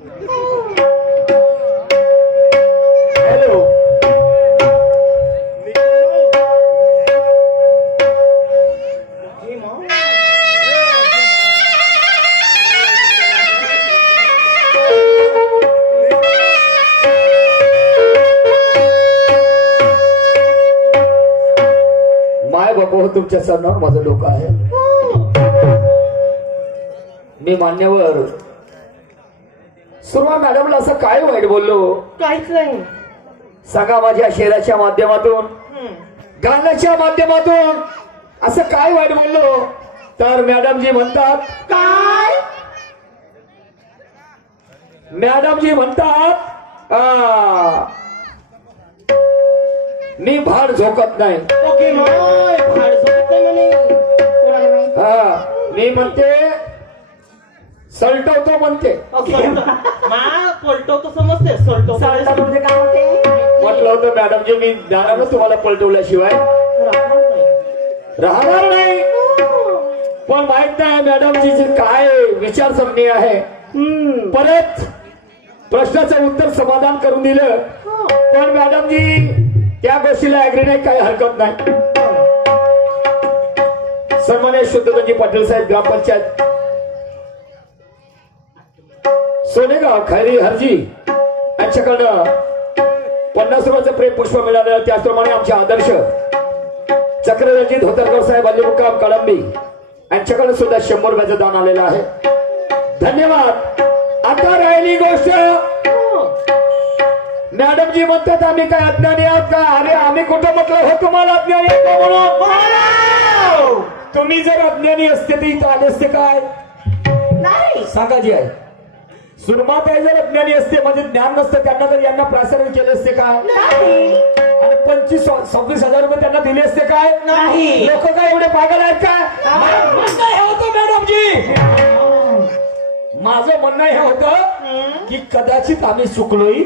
Hello, माय बाबा तुमच्या सणावर माझं डोकं आहे. मी मान्यवर सुरमा मॅडमला असं काय वाईट बोललो? काहीच नाही. सांगा माझ्या शेराच्या माध्यमातून, गाण्याच्या माध्यमातून असं काय वाईट बोललो? तर मॅडमजी म्हणतात काय? मॅडमजी म्हणतात मी भाड झोकत नाही. ओके माय फाड झोपत नाही म्हणे. कोणाला माहित? मी म्हणते सलटवतो म्हणते. मा पलटवतो समजते. सलटवतो म्हणजे काय होते? म्हटलं होतं मॅडमजी मी ज्ञानानं तुम्हाला पलटवल्याशिवाय राहणार नाही. पण माहित नाही मॅडमजीचे काय विचारसरणी आहे. परत प्रश्नाचं उत्तर समाधान करून दिलं. पण मॅडमजी त्या गोष्टीला ऍग्री नाही, काही हरकत नाही. सन्मान्य शुद्धगंजी पाटील साहेब ग्रामपंचायत सोनेगाव खैरी हरजी यांच्याकडनं 50 रुपयाचं प्रेम पुष्प मिळालं. त्याचप्रमाणे आमचे आदर्श चक्रवर्ती धोतरकर साहेब अलिमुक्काम कळंबी यांच्याकडे सुद्धा 100 रुपयाचं दान आलेलं आहे. धन्यवाद. आता राहिली गोष्ट, मॅडमजी म्हणतात आम्ही काय अज्ञानी आहात का? अरे आम्ही कुठं म्हटलं हो तुम्हाला अज्ञानी आहात का म्हणून? तुम्ही जर अज्ञानी असते तर इथं आले असते काय? नाही. सांगा जी आहे. सुरमाताई जर अज्ञानी असते म्हणजे ज्ञान नसतं त्यांना, तर यांना प्रसारण केले असते काय? नाही. आणि 25-26 हजार रुपये त्यांना दिले असते काय? नाही. लोक काय एवढे पागल आहेत का? म्हणणं हे होतं मॅडमजी, माझं म्हणणं हे होतं की कदाचित आम्ही चुकलोय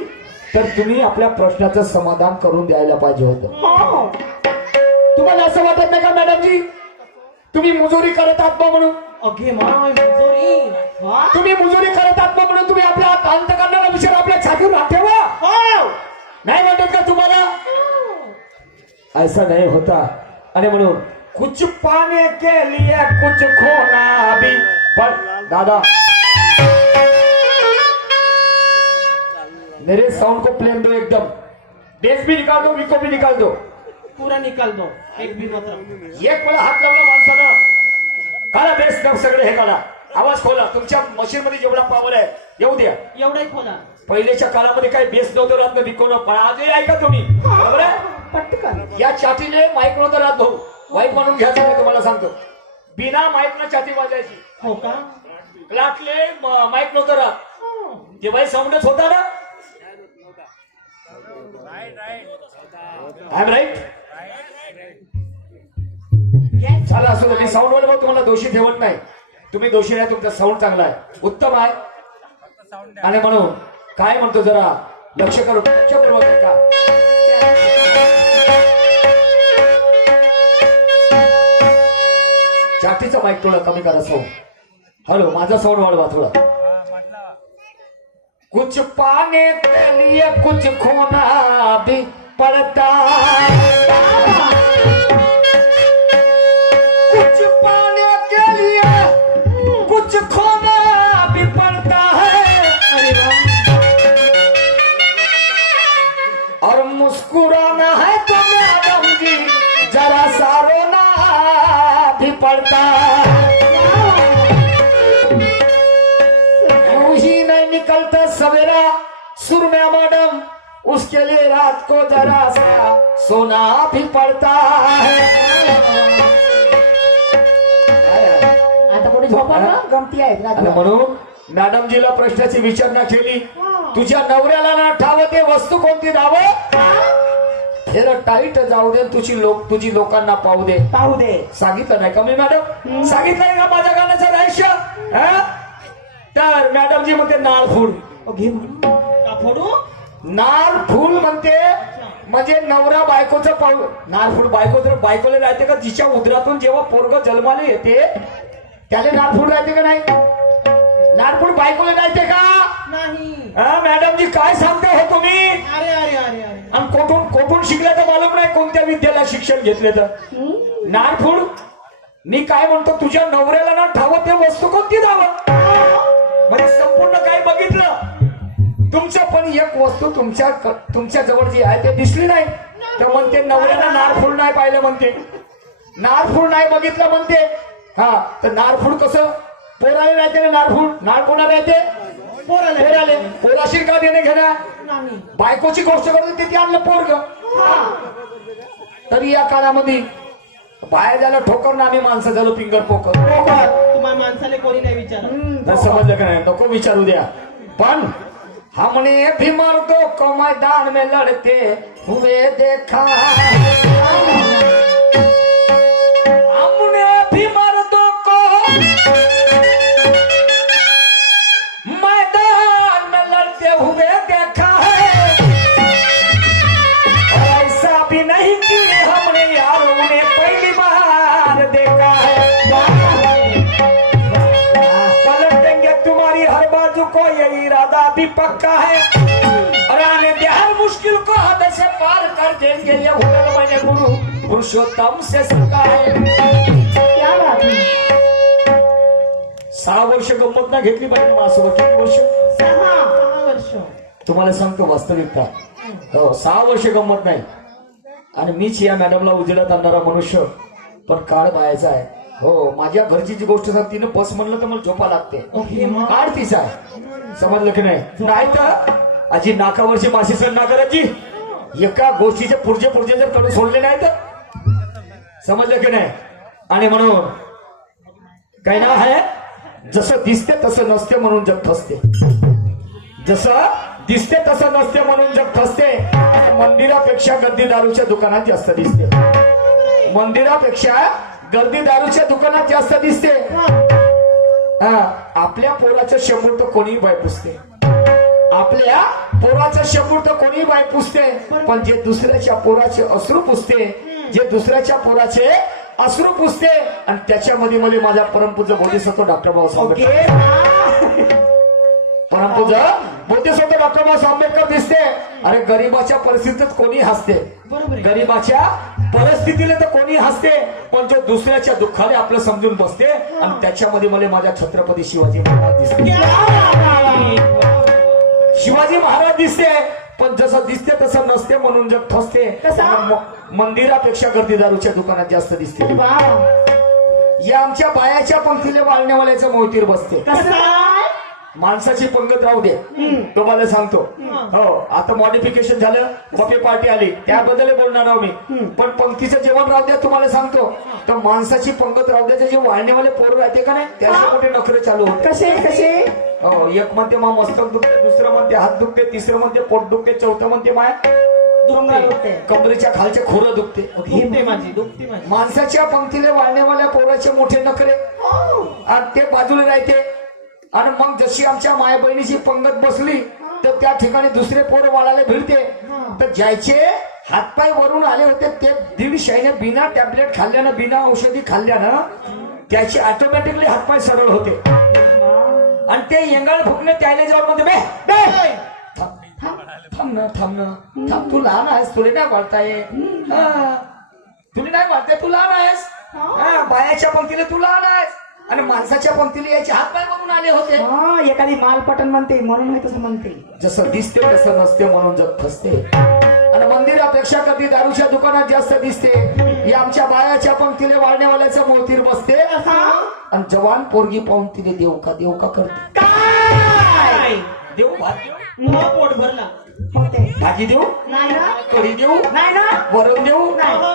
तर तुम्ही आपल्या प्रश्नाचं समाधान करून द्यायला पाहिजे होतं. तुम्हाला असं वाटत नाही का मॅडमजी तुम्ही मुजोरी करत आहात बा म्हणून? ओके माय मुजोरी. तुम्ही मुजोरी करत आहात बा म्हणून तुम्ही आपल्या अंतकरणाला विचार आपल्या छातीवर हात ठेवा. नाही म्हणतात का तुम्हाला? ऐसा नहीं होता. आणि म्हणून कुछ पाने के लिए कुछ खोना भी. पण दादा मेरे साउंड को प्लेन दो, एकदम बेस भी निकाल दो, विको भी निकाल दो, पूरा निकाल दो. एक भी मात्र. एक मला हात लावला माणसानं. काढा बेस सगळे हे काढा. आवाज खोला. तुमच्या मशीन मध्ये जेवढा पॉवर आहे येऊ द्या. एवढाही खोला. पहिलेच्या काळामध्ये काही बेस नव्हतं राहत, विको पण आजही ऐका तुम्ही बरोबर आहे. पटकन या छातीने माईक नव्हतं राहत भाऊ. वाईट म्हणून घ्यायचं नाही तुम्हाला सांगतो. बिना माईक न छाती वाजायची. हो का? क्लाटले माईक नव्हतं राहत. तेव्हा साऊंडच होता ना. I am right. झालं असं मी साऊंड वर तुम्हाला दोषी ठेवत नाही. तुम्ही दोषी नाही, तुमचा साऊंड चांगला आहे, उत्तम आहे. आणि म्हणून काय म्हणतो जरा लक्ष करून लक्षपूर्वक ऐका. छातीचा माईक थोडा कमी करा साऊंड. हॅलो, माझा साऊंड वाढवा थोडा. कुछ पाने के लिए कुछ खोना भी पड़ता है. कुछ पाने के लिए कुछ खोना भी पड़ता है. और मुस्कुराना है तो मैडम जी जरा सा रोना भी पड़ता है. यूं ही नहीं निकलता सवेरा सुरमा मैडम, उसके लिए रात को जरा सा सोना भी पड़ता है. आता कोणी झोपा ना, गमती आहेत आणि म्हणून मॅडमजीला प्रश्नाची विचारणा केली. तुझ्या नवऱ्याला ना ठाव ते वस्तू कोणती दावं? फेर टाईट जाऊ दे, तुझी लोकांना पाहू दे. पाहू दे. सांगितलं नाही का मी मॅडम? सांगितलं नाही का माझ्या गाण्याचं रहस्य? तर मॅडमजी म्हणते नाळ फूल. का फोडू? नाळ फूल म्हणते म्हणजे नवरा बायकोचं पाहू. नाळ फूल बायको जर बायकोला राहते का? तिच्या उदरातून जेव्हा पोरग जन्माला येते त्याला नाळ फूल राहते का नाही? नारपूड बायकोला जायचे का? नाही. हा मॅडमजी काय सांगते हो तुम्ही? अरे अरे अरे अरे आणि कोठून कोठून शिकले तर मालूम नाही, कोणत्या विद्याला शिक्षण घेतले तर. नारफूड मी काय म्हणतो, तुझ्या नवऱ्याला ना ठावं ते वस्तू कोणती धावं? म्हणजे संपूर्ण काय बघितलं तुमचं, पण एक वस्तू तुमच्या जवळ जी आहे ते दिसली नाही. तर म्हणते नवऱ्याला नारफूड नाही पाहिलं, म्हणते नारफूड नाही बघितलं म्हणते. हा तर नारफूड कसं पोराला राहते ना, नारफूड नार कोणाला राहते? पोराले. पोराशी का देणे घेण्या? नाही. बायकोची गोष्ट करते तिथे आणलं पोरग. तरी या काळामध्ये बाहेर झालं ठोकर ना, आम्ही माणसं झालो फिंगर पोकर. तुम्हाला माणसाला कोणी नाही विचारत. समजलं का नाही? नको विचारू द्या. पण हमने भी मर्दों को मैदान में लड़ते हुए देखा, हमने भी मर्दों को मैदान में लड़ते हुए देखा है, और ऐसा भी नहीं कि हमने यार उन्हें पहली बार देखा है. पलटेंगे तुम्हारी हर बाजू को, ये इरादा भी पक्का है, और आने दे हर मुश्किल को हद से पार कर देंगे, ये हुनर मैंने गुरु पुरुषोत्तम से सीखा है. क्या बात है. 6 वर्ष गंमत ना घेतली पाहिजे माझ्यासोबत. किती वर्ष? 6 वर्ष. तुम्हाला सांगतो वास्तविकता. हो 6 वर्ष गंमत नाही. आणि मीच या मॅडमला उजेडात आणणारा मनुष्य, पण काळ बायाचा आहे. हो माझ्या घरची जी गोष्ट सांग, तिनं बस म्हणलं तर मला झोपा लागते. काळ तिचा आहे. समजलं की नाही? नाही तर आजी नाकावरची माशी सण ना करायची. एका गोष्टीचे पुढचे जर कडू सोडले नाही तर. समजलं की नाही? आणि म्हणून काय नाव आहे, जसं दिसते तसं नसते म्हणून जग फसते. जसं दिसते तसं नसते म्हणून जग फसते. मंदिरापेक्षा गर्दी दारूच्या दुकानात जास्त दिसते. मंदिरापेक्षा गर्दी दारूच्या दुकानात जास्त दिसते. आपल्या पोराचं 100 तर कोणी बाय पुसते. आपल्या पोराचं 100 तर कोणी बाय पुसते. पण जे दुसऱ्याच्या पोराचे अश्रू पुसते, जे दुसऱ्याच्या पोराचे अश्रू पुसते, आणि त्याच्यामध्ये मला माझा परमपूज्य बोधिसत्व डॉक्टर बाबासाहेब आंबेडकर, परमपूज्य बोधिसत्व डॉक्टर बाबासाहेब आंबेडकर दिसते. अरे गरीबाच्या परिस्थितीत कोणी हसते, गरीबाच्या परिस्थितीला तर कोणी हसते, पण जो दुसऱ्याच्या दुःखाने आपलं समजून बसते, आणि त्याच्यामध्ये मला माझ्या छत्रपती शिवाजी महाराज दिसते. शिवाजी महाराज दिसते. पण जसं दिसते तसं नसते म्हणून जग फसते. मंदिरापेक्षा गर्दी दारूच्या दुकानात जास्त दिसते. या आमच्या बायाच्या पंक्तीला वाळण्यावाल्याचं मोहतीर बसते. माणसाची पंगत राहू दे, तुम्हाला सांगतो. हो आता मॉडिफिकेशन झालं, बफे पार्टी आली, त्याबद्दल बोलणार आहो मी. पण पंक्तीचं जेवण राहू द्या, तुम्हाला सांगतो. तर माणसाची पंगत राहू द्या, जे वाळणेवाले पोरं राहते का नाही, त्याचे मोठे नखरे चालू होते. कसे? हो एक म्हणते मा मस्तक दुखते, दुसरं म्हणते हात दुखते, तिसरं म्हणते पोट दुखते, चौथं म्हणते माय कमरेच्या खालचे खोरं दुखते. माणसाच्या पंक्तीला वाळण्यावाल्या पोराचे मोठे नखरे, आणि ते बाजूला राहते. आणि मग जशी आमच्या माय बहिणीची पंगत बसली, तर त्या ठिकाणी दुसरे पोर वाळायला भिडते. तर ज्याचे हातपाय वरून आले होते ते 150 बिना टॅबलेट खाल्ल्यानं, बिना औषधी खाल्ल्यानं त्याचे ऑटोमॅटिकली हातपाय सरळ होते. आणि ते येंगाळ फुकणे त्याला जवळ मध्ये थांब, तू लहान आहेस, तुला नाही वाढताय, तुला नाही वाढताय, तू लहान आहेस. बायाच्या पंक्तीला तू लहान आहेस, आणि माणसाच्या पंक्तीला याचे हातपाय बघून आले होते. एखादी मालपटन म्हणते म्हणून मी तसं म्हणते. जसं दिसते तसं नसते म्हणून जग फसते. आणि मंदिरापेक्षा कधी दारूच्या दुकानात जास्त दिसते. या आमच्या बायाच्या पंक्तीला वाळण्यावाल्याचं मोतीर बसते. आणि जवान पोरगी पाहून तिने देव का करते. काय देऊ भात देऊ, पोट भरला, भाजी देऊ नाही ना, कढी देऊ नाही ना, वरण देऊ, नाही.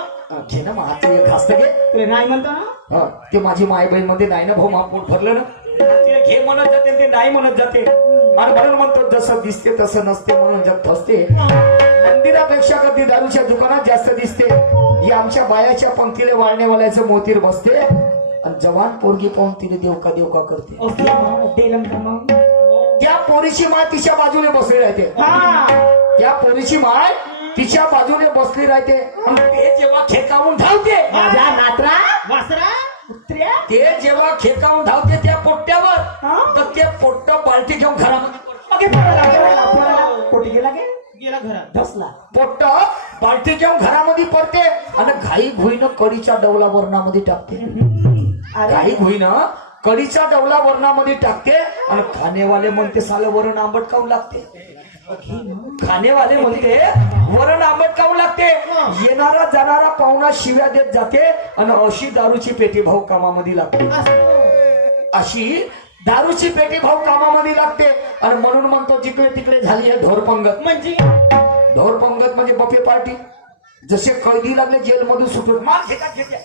घे ना महाचं एक घासत घे. तुला नाही म्हणतो ना. ते माझी माय बहीण मध्ये नाही ना भाऊ, मा पोट भरलं ना. तिला घे म्हणत जाते, ते नाही म्हणत जाते. आणि म्हणून म्हणतो जसं दिसते तसं नसते म्हणून जग फसते. मंदिरापेक्षा कधी दारूच्या दुकानात जास्त दिसते. ही आमच्या बायाच्या पंक्तीला वाळण्यावाल्याचं मोतीर बसते. आणि जवान पोरगी पाहून तिने देव का करते. त्या पोरीची माय तिच्या बाजूने बसली राहते. त्या पोरीची माय तिच्या बाजूने बसली राहते. आणि ते जेव्हा खेकावून धावते, माझ्या नात्रा वासरा कुत्र्या ते जेव्हा खेकावून धावते त्या पोट्ट्यावर हा? तर ते पोट्ट बाल्टी घेऊन घरामध्ये पडतं. ओके पोराला कोटी गेला गे गेला घरात धसला पोट्ट बाल्टी घेऊन घरामध्ये पडते आणि घाई घुईनं कढीच्या डवला वरणामध्ये टाकते. अरे घाई घुईनं कढीचा डवला वरणामध्ये टाकते आणि खानेवाले म्हणते सालं वरण आंबट काऊन लागते. खानेवाले म्हणते वरण आंबट काऊन लागते. येणारा जाणारा पाहुणा शिव्या देत जाते आणि अशी दारूची पेटी भाऊ कामामध्ये लागते. अशी दारूची पेटी भाऊ कामामध्ये लागते आणि म्हणून म्हणतो जिकडे तिकडे झाली आहे ढोरपंगत. म्हणजे ढोरपंगत म्हणजे बफे पार्टी. जसे कैदी लागले जेलमधून सुटून मार घेतात घेतल्या.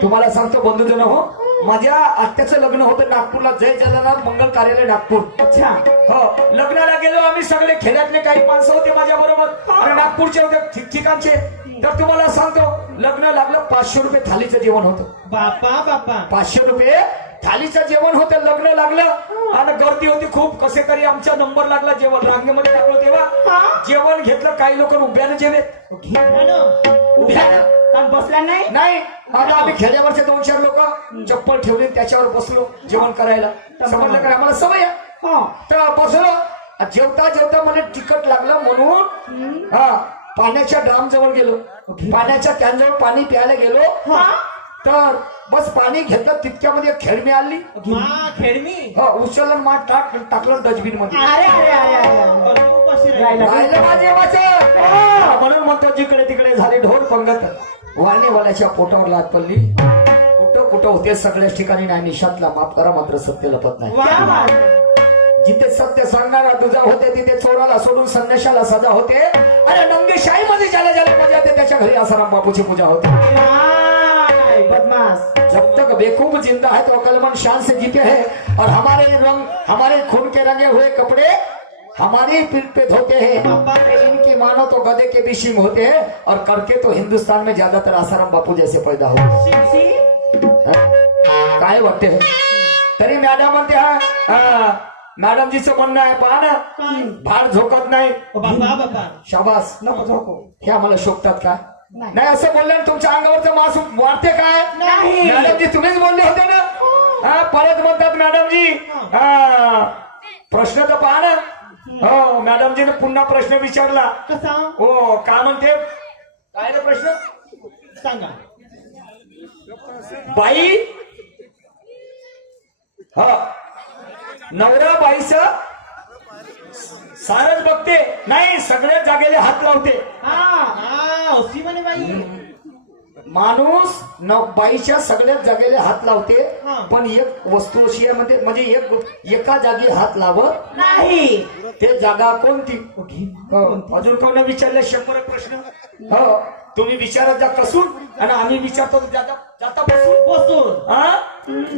तुम्हाला सांगतो बंधूजन हो, माझ्या आत्याचं लग्न होतं नागपूरला, जय जगन्नाथ मंगल कार्यालय नागपूर. अच्छा हो, लग्नाला गेलो आम्ही सगळे, खेड्यातले काही माणसं होते माझ्या बरोबर आणि नागपूरचे होते ठिकठिकाणचे. तर तुम्हाला सांगतो लग्न लागलं 500 रुपये थालीचं जेवण होतं. बापा बापा 500 रुपये थालीचं जेवण होतं. लग्न लागलं आणि गर्दी होती खूप. कसे तरी आमचा नंबर लागला, जेवण रांगेमध्ये लागलो तेव्हा जेवण घेतलं. काही लोक उभ्यानं जेवेत, उभ्यानं कारण बसला नाही नाही. आता आम्ही खेड्यावरचे 2-4 लोक चप्पल ठेवले त्याच्यावर बसलो जेवण करायला. समजलं का, आम्हाला सवय आहे. हा तर बसलो. जेवता जेवता मला तिखट लागलं म्हणून पाण्याच्या ड्राम जवळ गेलो. पाण्याच्या कॅनजवळ पाणी प्यायला गेलो. तर बस पाणी घेतलं तितक्यामध्ये एक खेळणी आली. मा खेळणी उचललं माठ टाकलं डस्टबिन मध्ये. अरे अरे अरे अरे उपाशी राहिला. राहिलं माझे वाचन. म्हणून म्हणतो जिकडे तिकडे झाली ढोर पंगत. वाणेवाल्याच्या पोटावर लात पडली. कुठं कुठं होते सगळ्याच ठिकाणी नाही. निशातला माफ करा मात्र सत्य लपत नाही. क्या बात है. जिथे सत्य सांगणारा तुझा होते तिथे चोराला सोडून संन्याशाला सजा होते. आणि नंगेशाही मध्ये ज्याला ज्याला मजा येते त्याच्या घरी आसाराम बापूची पूजा होते. नाही, बदमाश जब तक बेखूब जिंदा है तो अकलमंद शान से जीते हैं और हमारे खून के रंगे हुए कपड़े हमारी पीठ पे धोते हैं. इनकी मानो तो गधे के भी शिंग होते हैं और करके तो हिंदुस्तान में ज्यादातर आसाराम बापू जैसे पैदा होते. काय वाटते तरी मॅडम म्हणते हा मॅडमजीचं म्हणणं आहे पहा ना, भाड झोकत नाही. बापा बापा शाबास, नको झोको हे आम्हाला शोभतात का. नाही. नाही असं बोलल्याने तुमच्या अंगावरचं मास वाढते काय. नाही. मॅडमजी तुम्हीच बोलले होते ना. परत म्हणतात मॅडमजी प्रश्न तर पहा ना. हो, मॅडमजीने पुन्हा प्रश्न विचारला. कसा हो, काय म्हणते काय रे प्रश्न सांगा बाई. नवरा बाईचं सारच बघते नाही, सगळ्या जागेला हात लावते. अशी म्हणे बाई माणूस बाईच्या सगळ्याच जागेला हात लावते. हा. पण एक वस्तू अशी आहे म्हणजे एका जागी हात लावत नाही. ते जागा कोणती. अजून कोणा विचारले 100 प्रश्न. हो, तुम्ही विचारत जा कसून आणि आम्ही विचारतो जाता बसून.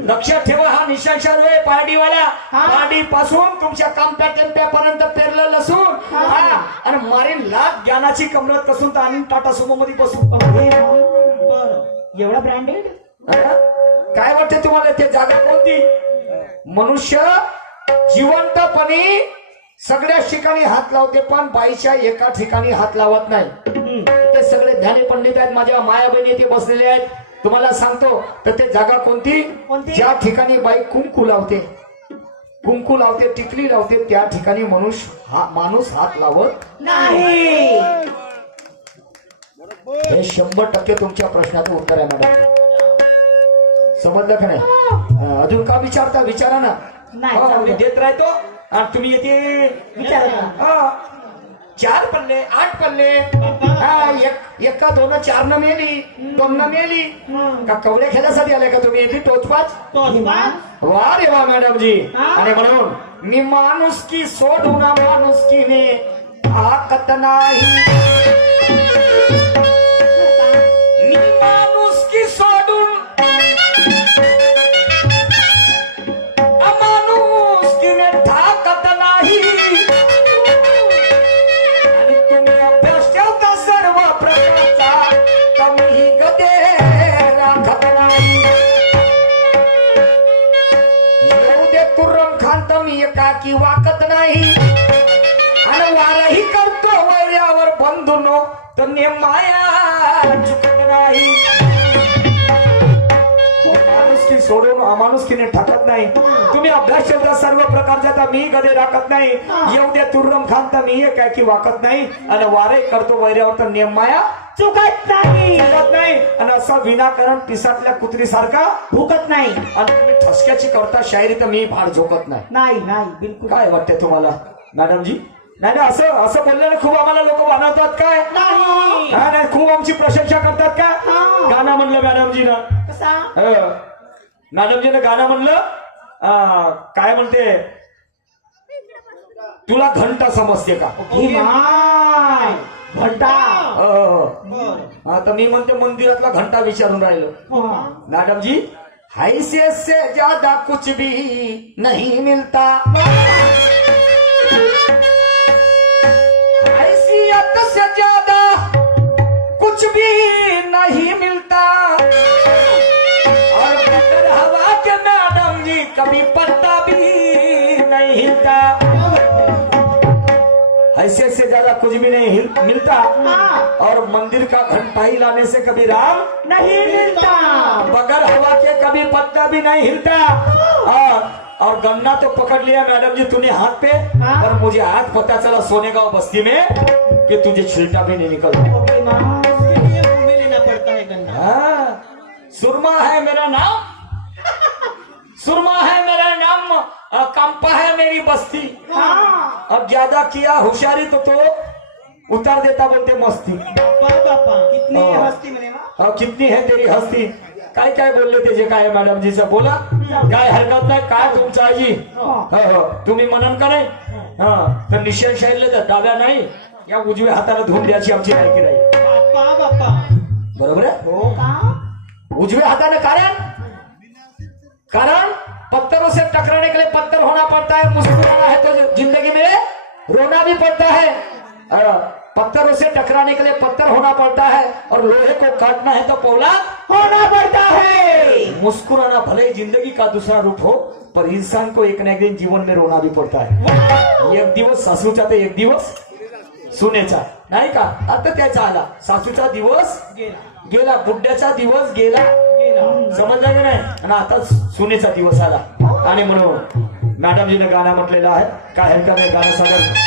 लक्षात ठेवा, हा निशांशार आहे पारडीवाला. पारडी पासून तुमच्या कामप्या टेम्प्यापर्यंत पेरलं लसून आणि मारीन लाट ज्ञानाची कमरत कसून तर आम्ही टाटा सुमो मध्ये बसून. बर एवढा ब्रँडेड काय वाटते तुम्हाला ते जागा कोणती. मनुष्य जिवंतपणे सगळ्याच ठिकाणी हात लावते पण बाईच्या एका ठिकाणी हात लावत नाही. ते सगळे ध्यानी पंडित आहेत, माझ्या माया बहिणी इथे बसलेले आहेत. तुम्हाला सांगतो तर ते जागा कोणती. ज्या ठिकाणी बाई कुंकू लावते, कुंकू लावते, टिकली लावते, त्या ठिकाणी माणूस हात लावत नाही. हे 100% तुमच्या प्रश्नाचं उत्तर आहे मॅडम. समजलं का नाही. अजून का विचारता विचारा ना. नाही, हो, जाऊ मी दे. देत राहतो आणि तुम्ही येते विचारा. 4 पल्ले 8 पल्ले. एका 2 4 न मेली 2 न मेली का कवड्या खेळण्यासाठी आले का तुम्ही येते टोचपाच. वा रे वा मॅडमजी. आणि म्हणून मी माणुसकी सोडून माणुसकीने हाकत नाही. मी माणुसकी सोडून अमानुसकीने ठाकत नाही. आणि तुम्ही अभ्यास ठेवता सर्व प्रकारचा कमी गदे राखत नाही. येऊ दे तुरम खांत मी एकाकी वाकत नाही. आणि वारही करतो वैर्यावर बंधूनो तर माया चुकत नाही. माणुसकी सोडून अमानुसकीने ठकत नाही. तुम्ही अभ्यास शब्द सर्व प्रकारचा तर मी कधी राखत नाही. येऊ द्या तुर्रम खान तर मी काय की वाकत नाही. आणि वारे करतो वैऱ्यावर तर नेम माया चुकत नाही. चुकत नाही. आणि असं विनाकारण पिसातल्या कुत्री सारखा भुकत नाही. आणि तुम्ही ठसक्याची करता शायरी तर मी फार झोकत नाही. नाही नाही बिलकुल काय वाटते तुम्हाला मॅडमजी? नाही नाही, असं बोलल्याने खूप आम्हाला लोक बनवतात काय? नाही. हा नाही, खूप आमची प्रशंसा करतात का? हा. गाणं म्हणलं मॅडमजीनं. कसा मॅडमजीनं गाणं म्हणलं काय म्हणते, तुला घंटा समजते का? ही माय घंटा. बर आता मी म्हणते मंदिरातला घंटा विचारून राहिलो. हा. मैडम जी, हैसियत से ज्यादा कुछ भी नहीं मिलता, हैसियत से ज्यादा कुछ भी नहीं मिलता, और बगैर हवा के मैडम जी कभी पत्ता भी नहीं हिलता. हैसियत से ज्यादा कुछ भी नहीं मिलता, हाँ. और मंदिर का घंटा ही लाने से कभी राम नहीं मिलता. बगैर हवा के कभी पत्ता भी नहीं हिलता. और गन्ना तो पकड़ लिया मैडम जी तूने हाथ पे, हाँ. पर मुझे आज पता चला सोनेगांव बस्ती में कि तुझे छिलटा भी नहीं निकलता. ओके माँ. उसके लिए मुंह में लेना पड़ता है गन्ना. हाँ, सुरमा है मेरा नाम, सुरमा है मेरा नाम, कंपा है मेरी बस्ती. हाँ. अब ज्यादा किया होशियारी तो उतार देता बोलते मस्ती. बापा कितनी हाँ. हस्ती म्हणे वा. अब कितनी है तेरी हस्ती. काय काय बोलले ते जे काय मॅडम जी बोला, काय हरकत नाही. काय तुमचं आजी तुम्ही म्हणन का नाही? तर निश्चय शैल्य तर डाव्या नाही, या उजव्या हाताला धुवून द्यायची आमची लायकी नाही. बापा बरोबर आहे. हो का. उजव्या हाताने कारण पत्थरों से टकराने के लिए पत्थर होना पड़ता है, मुस्कुराना है तो जिंदगी में रोना भी पड़ता है. पत्थरों से टकराने के लिए पत्थर होना पड़ता है, और लोहे को काटना है तो पौलाद होना पड़ता है. मुस्कुराना भले ही जिंदगी का दूसरा रूप हो, पर इंसान को एक ना एक दिन जीवन में रोना भी पड़ता है. एक दिवस सासूचा तर एक दिवस सुनेचा, नाही का? आता त्याचा आला सासूचा दिवस गेला, बुड्ढ्याचा दिवस गेला, समजलं की नाही? आणि आता सुनेचा दिवस आला. आणि म्हणून मॅडमजीने गाणं म्हटलेलं आहे. काय हरकत नाही, गाणं सादर.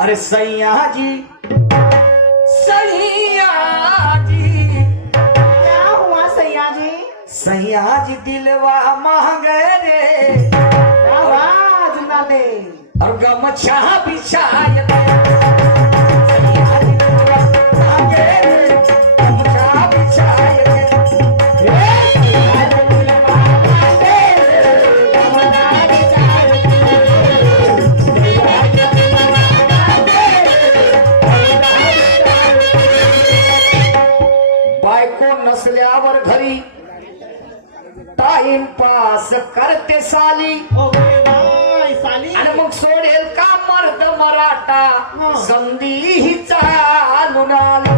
अरे सैया जी, सैया जी, क्या हुआ सैया जी. सैया जी दिलवा मांगे रे, आवाज ना दे. और गमछा बिछाए दे. सैया जी दिलवा मांगे रे, गमछा बिछाए दे. सैया जी दिलवा मांगे रे, गमछा बिछाए दे. बायको नसल्यावर घरी टाइम पास करते साली, साली आणि मग सोडेल का मर्द मराठा, संधी ही चालून आली.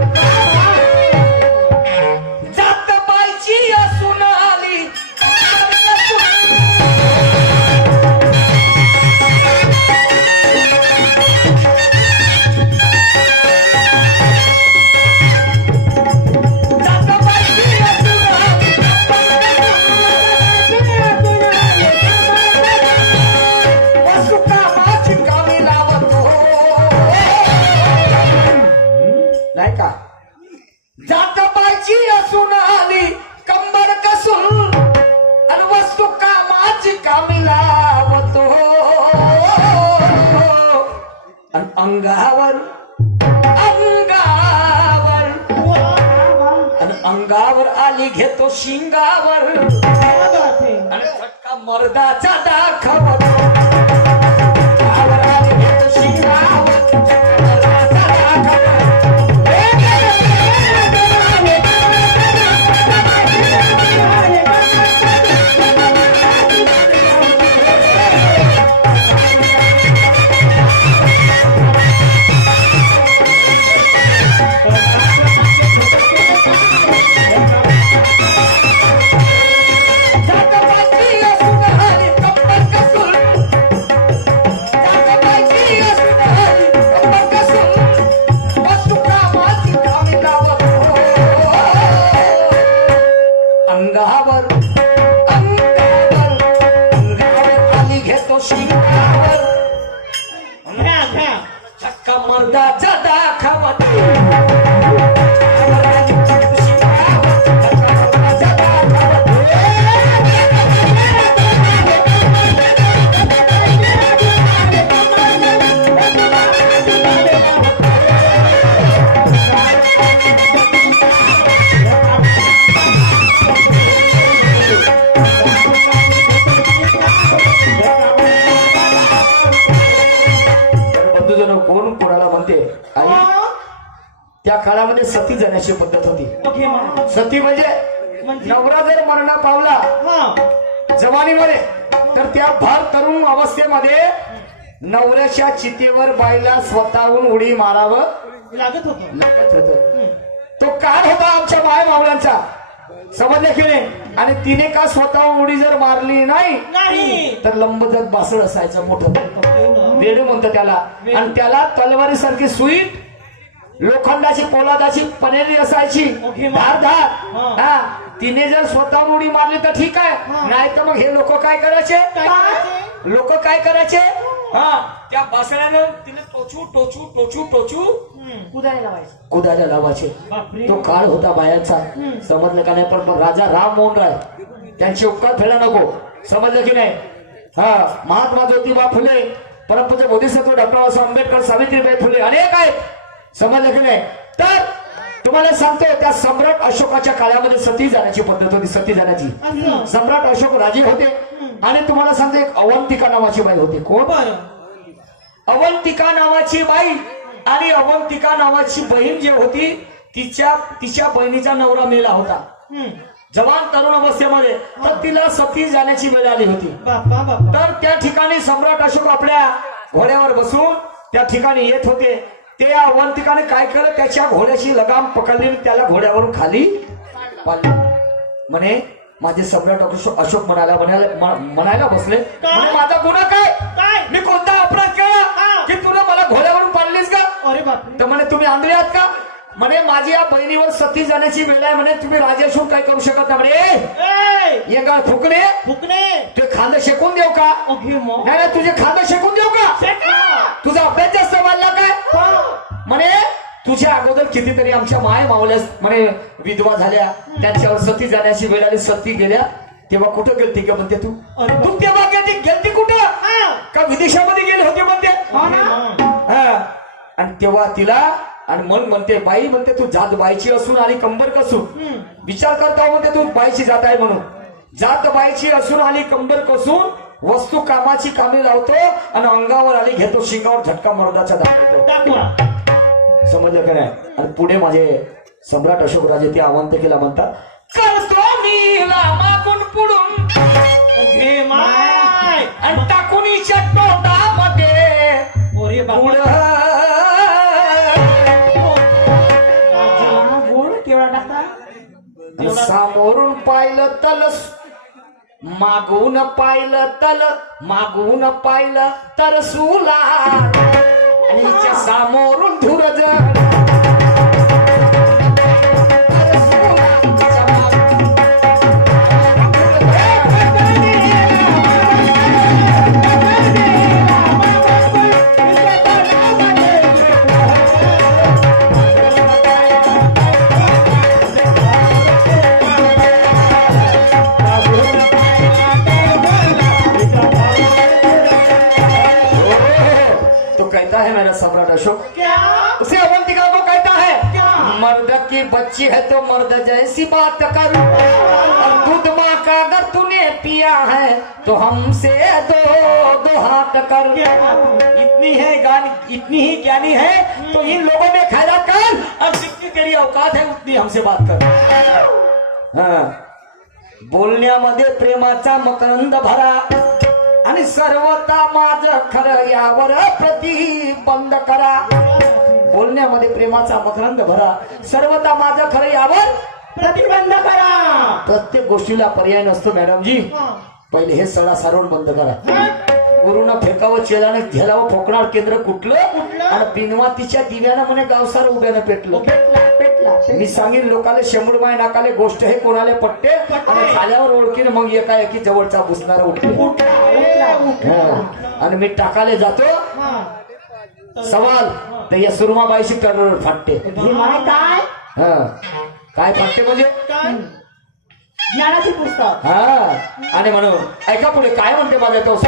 जात बायची असून आली, नाही का? जात बायची असून आली, कंबर कसून, आणि वस्तू कामाची कामी लावतो. आणि अंगावर आणि अंगावर आली घेतो शिंगावर, आणि फटका मर्दाचा दाखवतो. अंगावर आली घेतो शिंगावर, मर्दाचा दाखवतो. काळामध्ये सती जाण्याची पद्धत होती. ओके मा सती म्हणजे म्हणजे? नवरा जर मरण पावला हा जवानीमध्ये तर त्या भर तरुण अवस्थेमध्ये नवऱ्याच्या चितेवर बाईला स्वतःहून उडी मारावं लागत होतो. लागत होतं. तो काळ होता आमच्या माय मावळ्यांचा, समजले की नाही. आणि तिने का स्वतःहून उडी जर मारली नाही नाही तर लंबजत बासळ असायचं मोठं, वेडू म्हणतो त्याला. आणि त्याला तलवारीसारखी सुई लोखंडाची पोलादाची पनेरी असायची ओके. धार धार. हा. हा तिने जर स्वतःहून उडी मारली तर ठीक आहे, नाही तर मग हे लोक काय करायचे, लोक काय करायचे, हा त्या बासळ्यानं तिने टोचू टोचू टोचू टोचू कुदायला लावायचे. बापरे. तो काळ होता बायांचा, समजलं का नाही. पण राजा राम मोहन राय त्यांचे उपकार फेडा नको, समजलं की नाही. हा महात्मा ज्योतिबा फुले, परमपूज्य बोधिसत्व डॉक्टर बाबासाहेब आंबेडकर, सावित्रीबाई फुले अनेक आहेत, समजलं की नाही. तर तुम्हाला सांगतो त्या सम्राट अशोकाच्या काळामध्ये सती जाण्याची पद्धत होती. सती जाण्याची असं. सम्राट अशोक राजे होते. आणि तुम्हाला सांगतो एक अवंतिका नावाची बाई होती. कोण? बरं. अवंतिका नावाची बाई. आणि अवंतिका नावाची बहीण जी होती तिच्या बहिणीचा नवरा मेला होता जवान तरुण अवस्थेमध्ये. तर तिला सती जाण्याची वेळ आली होती. बापा बापा. तर त्या ठिकाणी सम्राट अशोक आपल्या घोड्यावर बसून त्या ठिकाणी येत होते. त्या अवंतिकाने काय केलं, त्याच्या घोड्याची लगाम पकडली आणि त्याला घोड्यावरून खाली पाडले. म्हणे माझे सम्राट अशोक म्हणायला बसले, म्हणे, माझा गुन्हा काय, मी कोणता अपराध केला की तुला मला घोड्यावरून पाडलीस का. अरे बापरे. तर म्हणे तुम्ही आंधळे आहात का. म्हणे माझी या बहिणीवर सती जाण्याची वेळ आहे. म्हणे तुम्ही राजे असून काय करू शकत नाही. म्हणे ये गाळ फुकणे फुकणे. ते खांदा शेकून देऊ का. ओके मग. नाही तुझे खांदा शेकून देऊ का. तुझा अभ्यास जास्त वाढला काय. म्हणे तुझ्या अगोदर कितीतरी आमच्या माय मावल्या म्हणे विधवा झाल्या, त्यांच्यावर सती जाण्याची वेळ आली, सती गेल्या. तेव्हा कुठं गेलती का म्हणते तू. तू तेव्हा गेलती कुठं का विदेशामध्ये गेले होते म्हणते. हा आणि तेव्हा तिला आणि मन म्हणते बाई म्हणते तू जात बाईची असून आली कंबर कसून. विचार करता म्हणते तू बाईची जात आहे म्हणून. जात बाईची असून आली कंबर कसून, वस्तू कामाची कामी लावतो आणि अंगावर आली घेतो शिंगावर झटका मर्दाचा दाखवतो. दाखवा. समजलं का नाही. आणि पुढे माझे सम्राट अशोकराजे ते अवंतिकेला म्हणतात, करतो मी मागून पुढून ओके माय. आणि टाकून तोंडामध्ये अरे बापा. गोड केवढा टाकता. आणि सामोरून पाहिलं तल, मागून पाहिलं तल, मागून पाहिलं तर सुला आणि हिच्या सामोरून धुरज. है मेरा सम्राट अशोक, क्या. उसे अवंतिका को कहता है क्या? मर्द की बच्ची है तो मर्द जैसी बात कर, और दूध माँ का अगर तूने पिया है तो हमसे दो हाथ कर. इतनी ही ज्ञानी है तो इन लोगों में खैरा कर, और जितनी तेरी औकात है उतनी हमसे बात कर. हाँ बोलण्यामध्ये प्रेमाचा मकरंद भरा आणि सर्वता माझं खरं यावर प्रतिबंध करा. बोलण्यामध्ये प्रेमाचा मकरंद भरा, सर्वता माझं खरं यावर प्रतिबंध करा. प्रत्येक गोष्टीला पर्याय नसतो मॅडमजी. पहिले हे सडा सारवून बंद करा. गुरुनं फेकावं चेलाने झेलावं फोकणार केंद्र कुठलं, आणि बिनवातीच्या दिव्यानं म्हणे गावसार उभ्यानं पेटलं. मी सांगेन लोकाले शंभूरमाय नाकाले गोष्ट हे कोणाले पट्टे, आणि झाल्यावर ओळखीन मग एकाएकी जवळचा पुसणारा उठले. आणि मी टाकाले जातो सवाल तर या सुरमाबाईशी टर्नर फाटते. काय काय फाटते म्हणजे ज्ञानाची पुस्तक. हा आणि म्हणून ऐका पुढे काय म्हणते माझ्या तो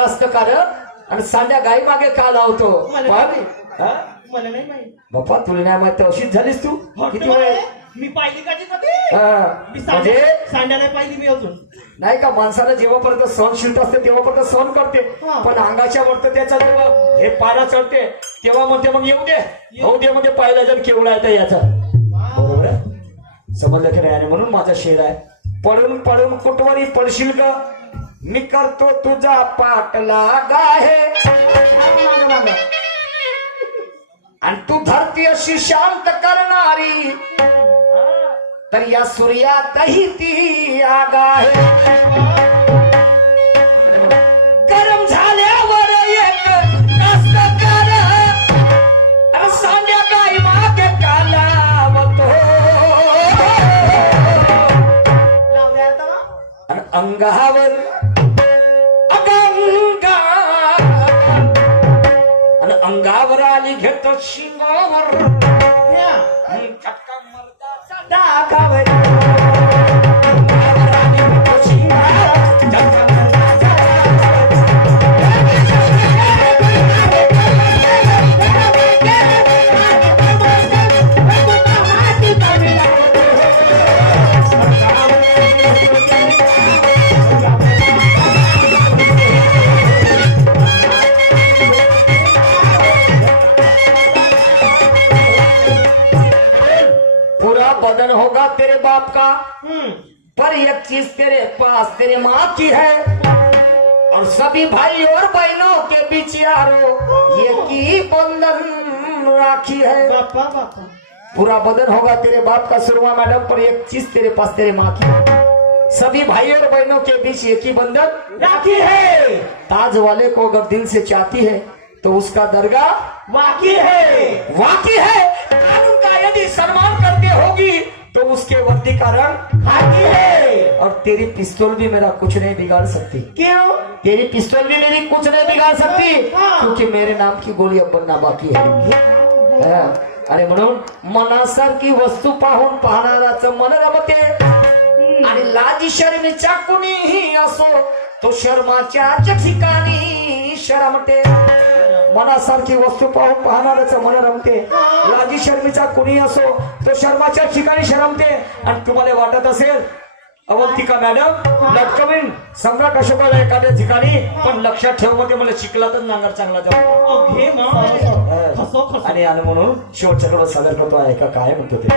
कास्तकार आणि सांड्या गाई मागे का लावतो मला पण नाही. हा? मला नाही माहित. बाप्पा तुला नाही माहित अशीच झालीस तू किती हट्ट वेळ आहे. मी पाहिली कधी कधी हा, मी म्हणजे सांड्या नाही पाहिली मी अजून. नाही का माणसाला जेव्हापर्यंत सहनशील असते तेव्हापर्यंत सहन करते हा. पण अंगाच्या वरती त्याचा जेव्हा हे पारा चढते तेव्हा म्हणते मग येऊ दे होऊ दे म्हणजे पाहिला जर केवढा आहे याचा बरोबर आहे समजलं की नाही आणि म्हणून माझा शेर आहे पडून पडून कुठवरी पडशील ग मी करतो तुझा पाटला गाहे आणि तू धरती अशी शांत करणारी तर या सूर्यातही ती आग आहे गरम झाल्यावर एक कास्तकार अरे सांड्या गाई मागे का लावतो लावल्या आता ना? आणि अंगावर आणि अंगावर आली घेत शिंगावर ह्या. चटका मर्दाचा डागावर पूरा बदन होगा तेरे बाप का पर एक चीज तेरे पास तेरे माँ की है और सभी भाई और बहनों के बीच यारो ये की बंधन राखी है बाप्पा बाप्पा. पूरा बदन होगा तेरे बाप का सुरमा मैडम पर एक चीज तेरे पास तेरे माँ की है सभी भाई और बहनों के बीच एक ही बंधन राखी है ताज वाले को अगर दिल से चाहती है तो उसका दरगाह वाकी है. वाकी है कानून का यदि सम्मान करते होगी तो उसके वर्दी का रंग खाकी है. और तेरी पिस्तौल भी मेरा कुछ नहीं बिगाड़ सकती क्यों? तेरी पिस्तौल भी मेरी कुछ नहीं बिगाड़ सकती हाँ. क्योंकि मेरे नाम की गोली अब बनना बाकी है हा. आणि म्हणून मनासारखी वस्तू पाहून पाहणाराचं मन रमते आणि लाजी शर्मीच्या कुणीही असो तो शर्माच्याच ठिकाणी शरमते मनासारखी वस्तू पाहून पाहणाराचं मन रमते लाजी शर्मीचा कुणी असो तो शर्माच्या ठिकाणी शरमते आणि तुम्हाला वाटत असेल अवंतिका मॅडम लटकवीन सम्राट अशोकाला एखाद्या ठिकाणी पण लक्षात ठेव मध्ये मला शिकलातच नांगर चांगला जाऊ घे मा. खसो खसो. आणि म्हणून शेवटच्याकडे सादर करतो आहे का काय म्हणतो ते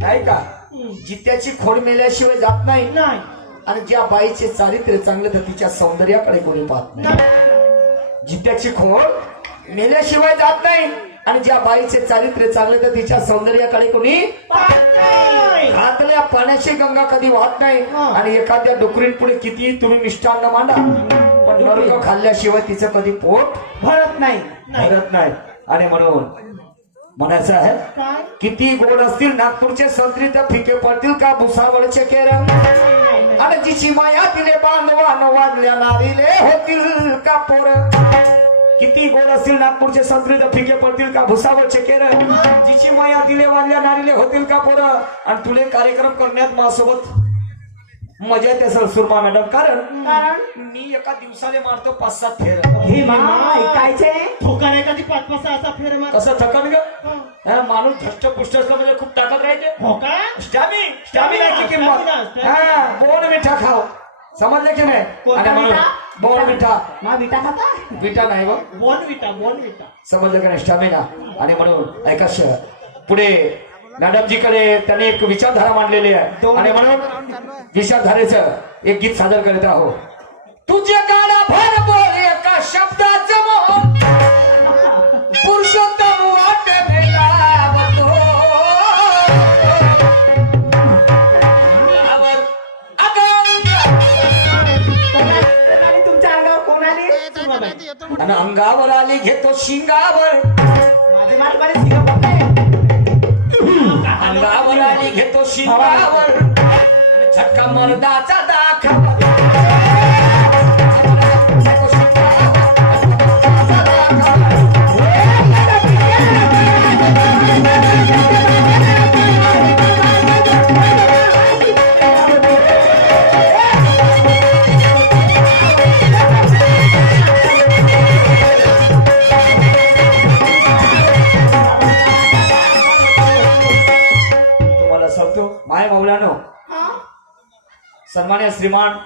नाही का जित्याची खोड मेल्याशिवाय जात नाही नाही. आणि ज्या बाईचे चारित्र्य चांगलं तर तिच्या सौंदर्याकडे कोणी पाहत नाही जित्याची खोड मेल्याशिवाय जात नाही आणि ज्या बाईचे चारित्र्य चांगलं तर तिच्या सौंदर्याकडे कोणी हातल्या पाण्याची गंगा कधी वाहत नाही आणि एखाद्या डोकरीन पुढे किती तुम्ही मिष्टान्न मांडा पण नरक खाल्ल्याशिवाय तिचं कधी पोट भरत नाही. भरत नाही आणि म्हणून म्हणायचं आहे काय? किती गोड असतील नागपूरचे संत्री तर फिके पडतील का भुसावळचे केरम आणि जिची माया तिने बांधवान वाजल्या नारीले होतील का पोर किती गोड असतील नागपूरचे संत्री तर फिके पडतील का भुसावळचे केरम जिची माया तिने वाजल्या नारीले होतील का पोर आणि तुले कार्यक्रम करण्यात माझ्यासोबत मजा येते सर सुरमा मॅडम कारण मी एका दिवसाले मारतो 5-7 फेर हे मा ऐकायचे ठोका नाही कधी 5-5 असा फेर मार कसं थकन ग हा, माणूस धष्टपुष्ट असला म्हणजे खूप ताकद राहते. हो का स्टॅमिनाची किंमत. स्टॅमिना. हा, बोन मिठा खाव, समजलं की नाही? कोणता आणि म्हणून मिठा? बोन मिठा, मा बिटा खाता विटा नाही बघ, बोनविटा समजलं की नाही? स्टॅमिना. आणि म्हणून ऐकाश पुढे मॅडमजीकडे त्यांनी एक विचारधारा मांडलेली आहे आणि म्हणून विचारधारेचं एक गीत सादर करीत आहोत. तुझे गाडा भर बोल एका शब्दाचं मोह, पुरुषोत्तम वाट मिळावतो. तुमच्या अंगावर कोण आली आणि अंगावर आली घेतो शिंगावर, माझे माल बरे सिंग पकडे अंगावर आली घेतो शिंगावर, आणि झटका मर्दाचा दाखवा. तुम्हाला सांगतो माय मौलानो, सन्मान्य श्रीमान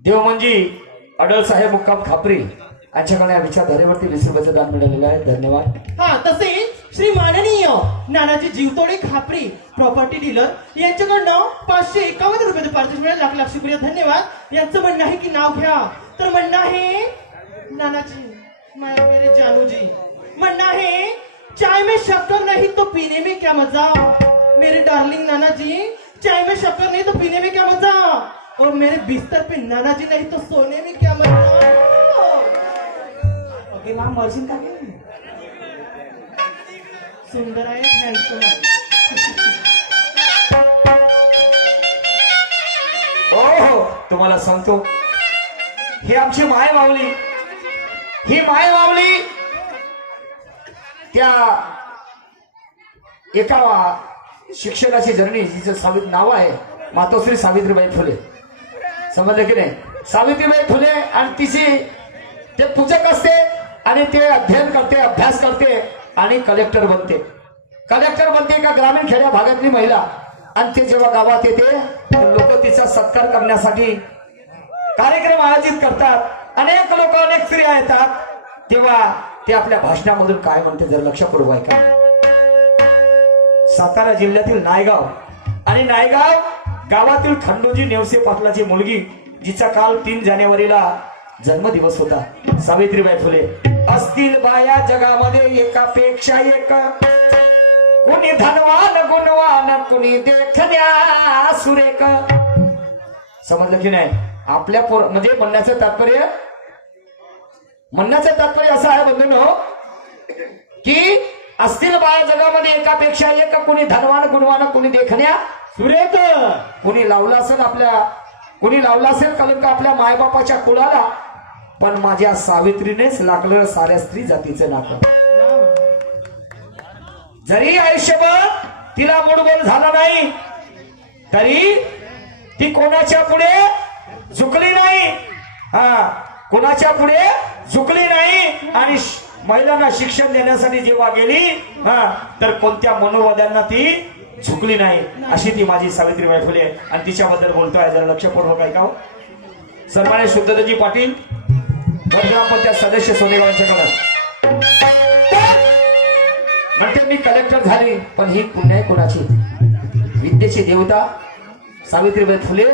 देवमनजी अडल साहेब मुक्काम खापरी यांच्याकडे या विचारधारेवरती 20 रुपयाचं दान मिळालेलं आहे. धन्यवाद. हा तसेच श्री माननीय नानाजी जीवतोडे खापरी प्रॉपर्टी डीलर यांच्याकडनं 551 रुपये पारितोषिक मिळाले. लाख लाख शुक्रिया, धन्यवाद. यांचं म्हणणं आहे की नाव घ्या, तर म्हणणं आहे नानाजी मेरे जानू जी, म्हणणं आहे चाय में शक्कर नहीं तो पीने में क्या मजा. मेरे डार्लिंग नाना जी, चाय में शक्कर नहीं तो पीने में क्या मजा, और मेरे बिस्तर पे नाना जी नहीं तो सोने में क्या मजा. ओके मा मर्शिन का काय सुंदर आहे, हँडसम आहे. हो, तुम्हाला सांगतो ही आमची माय माऊली, ही माय माऊली त्या एका शिक्षणाची जर्नी, जिचं नाव आहे मातोश्री सावित्रीबाई फुले. समजलं की नाही? सावित्रीबाई फुले आणि तिची ते पूजक असते आणि ते अध्ययन करते, अभ्यास करते आणि कलेक्टर बनते. कलेक्टर बनते एका ग्रामीण खेड्या भागातली महिला. आणि ते जेव्हा गावात येते लोक तिचा सत्कार करण्यासाठी कार्यक्रम आयोजित करतात. अनेक लोक, अनेक स्त्रिया येतात. तेव्हा ते आपल्या भाषणामधून काय म्हणते जर लक्ष पूर्व ऐका. सातारा जिल्ह्यातील नायगाव, आणि नायगाव गावातील खंडोजी नेवसे पाटलाची मुलगी, जिचा काल 3 जानेवारीला जन्मदिवस होता, सावित्रीबाई फुले. असतील बाया जगामध्ये एकापेक्षा एक, कुणी धनवान गुणवान, कुणी देखण्या सुरेख. समजलं की नाही? आपल्या म्हणजे म्हणण्याचं तात्पर्य असं आहे बंधूंनो, की असतील बाया जगामध्ये एकापेक्षा एक, कुणी धनवान गुणवान, कुणी देखण्या सुरेख. कुणी लावला असेल कलंक आपल्या मायबापाच्या कुळाला, पण माझ्या सावित्रीनेच लागलं साऱ्या स्त्री जातीचं नातं. जरी आयुष्यभर तिला मुडबोल झाला नाही तरी ती कोणाच्या पुढे झुकली नाही. कोणाच्या पुढे झुकली नाही. आणि महिलांना शिक्षण देण्यासाठी जेव्हा गेली तर कोणत्या मनोवाद्यांना ती झुकली नाही. अशी ती माझी सावित्रीबाई फुले. आणि तिच्याबद्दल बोलतोय, जरा लक्षपूर्वक ऐकावं. सन्मान्य शुद्धजी पाटील ग्रामपंचायत सदस्य सोनेगावच्याकडे म्हणते, मी कलेक्टर झाली पण ही पुण्य आहे कोणाची? विद्येची देवता सावित्रीबाई फुले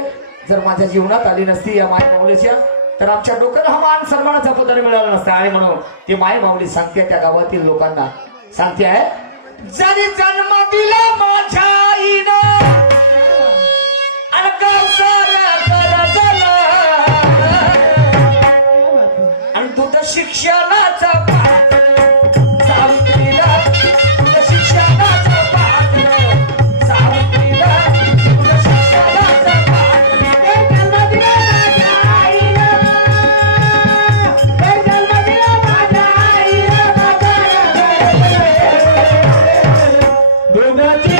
जर माझ्या जीवनात आली नसती या माय माऊलीच्या, तर आमच्या डोक्याला हा मान सन्मानाचा पदर मिळाला नसता. आणि म्हणून ते माय माऊली सांगते त्या गावातील लोकांना, सांगते आहे, जरी जन्म दिला माझ्या आईनं आणि आणि दूध शिक्षणाचा सावित्रीला, दूध शिक्षणाचा सावित्रीला, दूध शिक्षणाचा दुधाची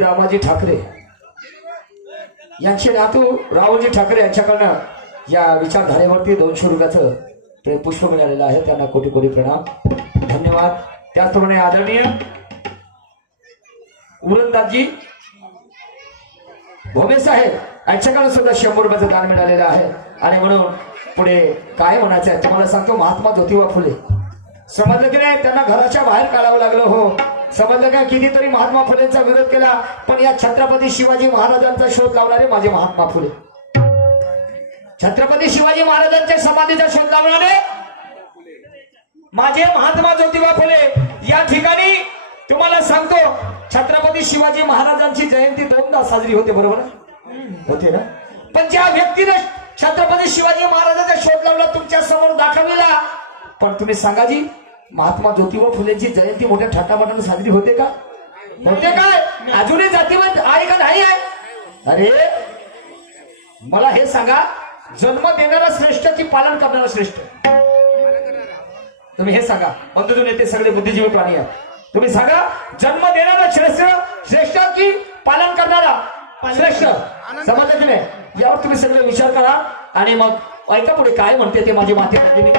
रामाजी ठाकरे यांचे नातू रावजी ठाकरे यांच्याकडनं या विचारधारेवरती 200 रुपयाचं ते पुष्प मिळालेलं आहे. त्यांना कोटी कोटी प्रणाम, धन्यवाद. त्याचप्रमाणे आदरणीय उरणदासजी भोमे साहेब यांच्याकडे सुद्धा 100 रुपयाचं दान मिळालेलं आहे. आणि म्हणून पुढे काय म्हणायचं आहे तुम्हाला सांगतो. महात्मा ज्योतिबा फुले समजलं की नाही, त्यांना घराच्या बाहेर काढावं लागलं. हो समजलं का, कितीतरी महात्मा फुलेंचा विरोध केला, पण या छत्रपती शिवाजी महाराजांचा शोध लावणारे माझे महात्मा फुले, छत्रपती शिवाजी महाराजांच्या समाधीचा शोध लावणारे माझे महात्मा ज्योतिबा फुले. या ठिकाणी तुम्हाला सांगतो छत्रपती शिवाजी महाराजांची जयंती 2दा साजरी होते, बरोबर होते ना. पण ज्या व्यक्तीने छत्रपती शिवाजी महाराजांचा शोध लावला तुमच्या समोर दाखविला, पण तुम्ही सांगा जी महात्मा ज्योतिबा फुलेंची जयंती मोठ्या थाटामाटाने साजरी होते का? होते काय? अजूनही जातीवाद आहे का नाही आहे? अरे मला हे सांगा, जन्म देणारा श्रेष्ठ की पालन करणारा श्रेष्ठ? तुम्ही हे सांगा. बंधूजन येते सगळे बुद्धिजीवी प्राणी आहेत. तुम्ही सांगा, जन्म देणारा श्रेष्ठ की पालन करणारा श्रेष्ठ? समजलं की नाही? यावर तुम्ही सगळे विचार करा. आणि मग ऐका पुढे काय म्हणते ते माझी माते भगिनी.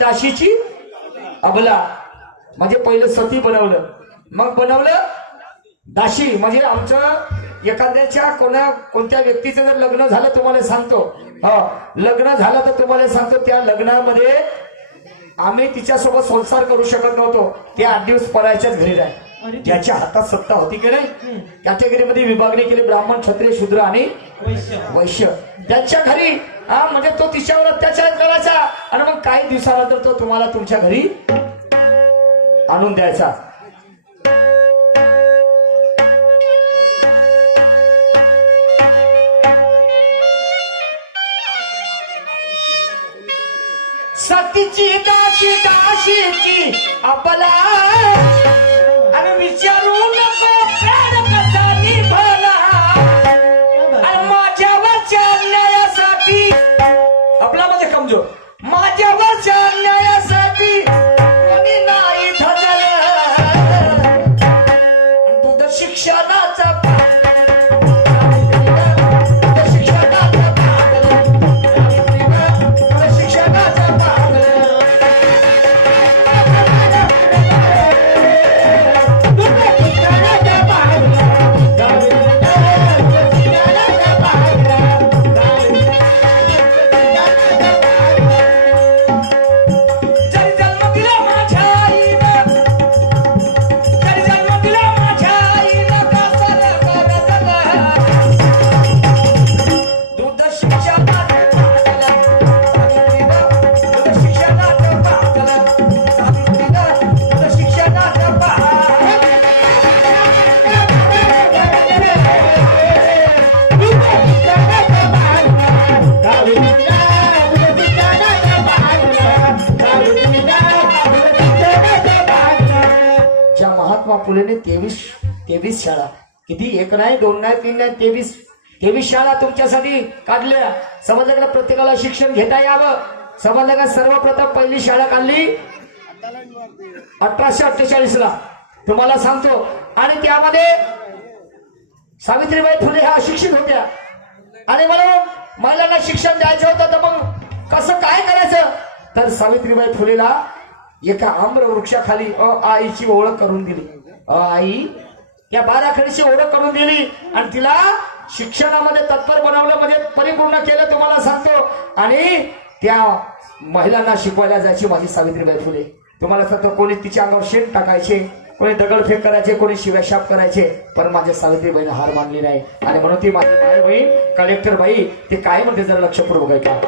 दाशीची अबला म्हणजे पहिलं सती बनवलं, मग बनवलं दाशी. म्हणजे आमचं एखाद्याच्या कोणत्या व्यक्तीचं जर लग्न झालं तुम्हाला सांगतो, लग्न झालं तर तुम्हाला सांगतो, त्या लग्नामध्ये आम्ही तिच्यासोबत संसार करू शकत नव्हतो. ते 8 दिवस परायच्याच घरी राहील. ज्याच्या हातात सत्ता होती की नाही, कॅटेगरीमध्ये विभागणी केली, ब्राह्मण, क्षत्रिय, शूद्र आणि वैश्य. त्यांच्या घरी म्हणजे तो तिच्यावर अत्याचार करायचा आणि मग काही दिवसानंतर तो तुम्हाला तुमच्या घरी आणून द्यायचा. सतीची दाशीची आपला आणि विचारू नको प्राण कसा निभाला. आणि माझ्यावरच्या अन्यायासाठी आपला म्हणजे कमजोर, माझ्यावरच्या अन्यायासाठी कोणी नाही धरलं. आणि तुझं शिक्षणाचा फुलेने 23 शाळा, किती, 1 नाही 2 नाही 3 नाही 23 तेवीस शाळा तुमच्यासाठी काढल्या. समजलं का? प्रत्येकाला शिक्षण घेता यावं. समजलं का? सर्वप्रथम पहिली शाळा काढली 1848 ला, तुम्हाला सांगतो. आणि त्यामध्ये सावित्रीबाई फुले ह्या अशिक्षित होत्या आणि म्हणून महिलांना शिक्षण द्यायचं होतं. तर मग कसं काय करायचं? तर सावित्रीबाई फुलेला एका आम्र वृक्षाखाली आईची ओळख करून दिली. आई या बाराखडीची ओळख करून दिली आणि तिला शिक्षणामध्ये तत्पर बनवलं, म्हणजे परिपूर्ण केलं, तुम्हाला सांगतो. आणि त्या महिलांना शिकवायला जायची माझी सावित्रीबाई फुले. तुम्हाला सांगतो, कोणी तिच्या अंगावर शेण टाकायचे, कोणी दगडफेक करायचे, कोणी शिव्याशाप करायचे, पण माझ्या सावित्रीबाईने हार मानली नाही. आणि म्हणून ती माझी माय बहीण कलेक्टर बाई ते काय म्हणते जरा लक्षपूर्वक ऐका.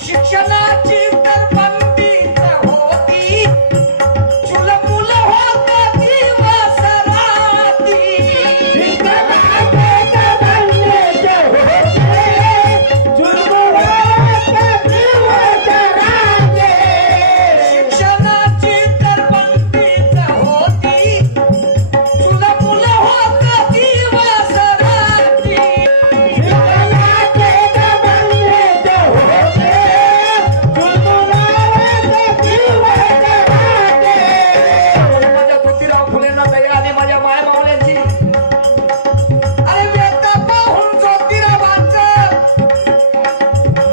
शिक्षणाची तर बंदीच होती, चुलमुल होत दिवसराती. शिक्षणाची तर बंदीच होती, चुलमुल होत दिवसराती. शिक्षणाची तर बंदीच होती, चुलमुल होत दिवसराती. माझ्या ज्योतिराव फुलेंना दया आणि माझ्या माय मावल्यांची. अरे व्यथा पाहून ज्योतिरावांचं,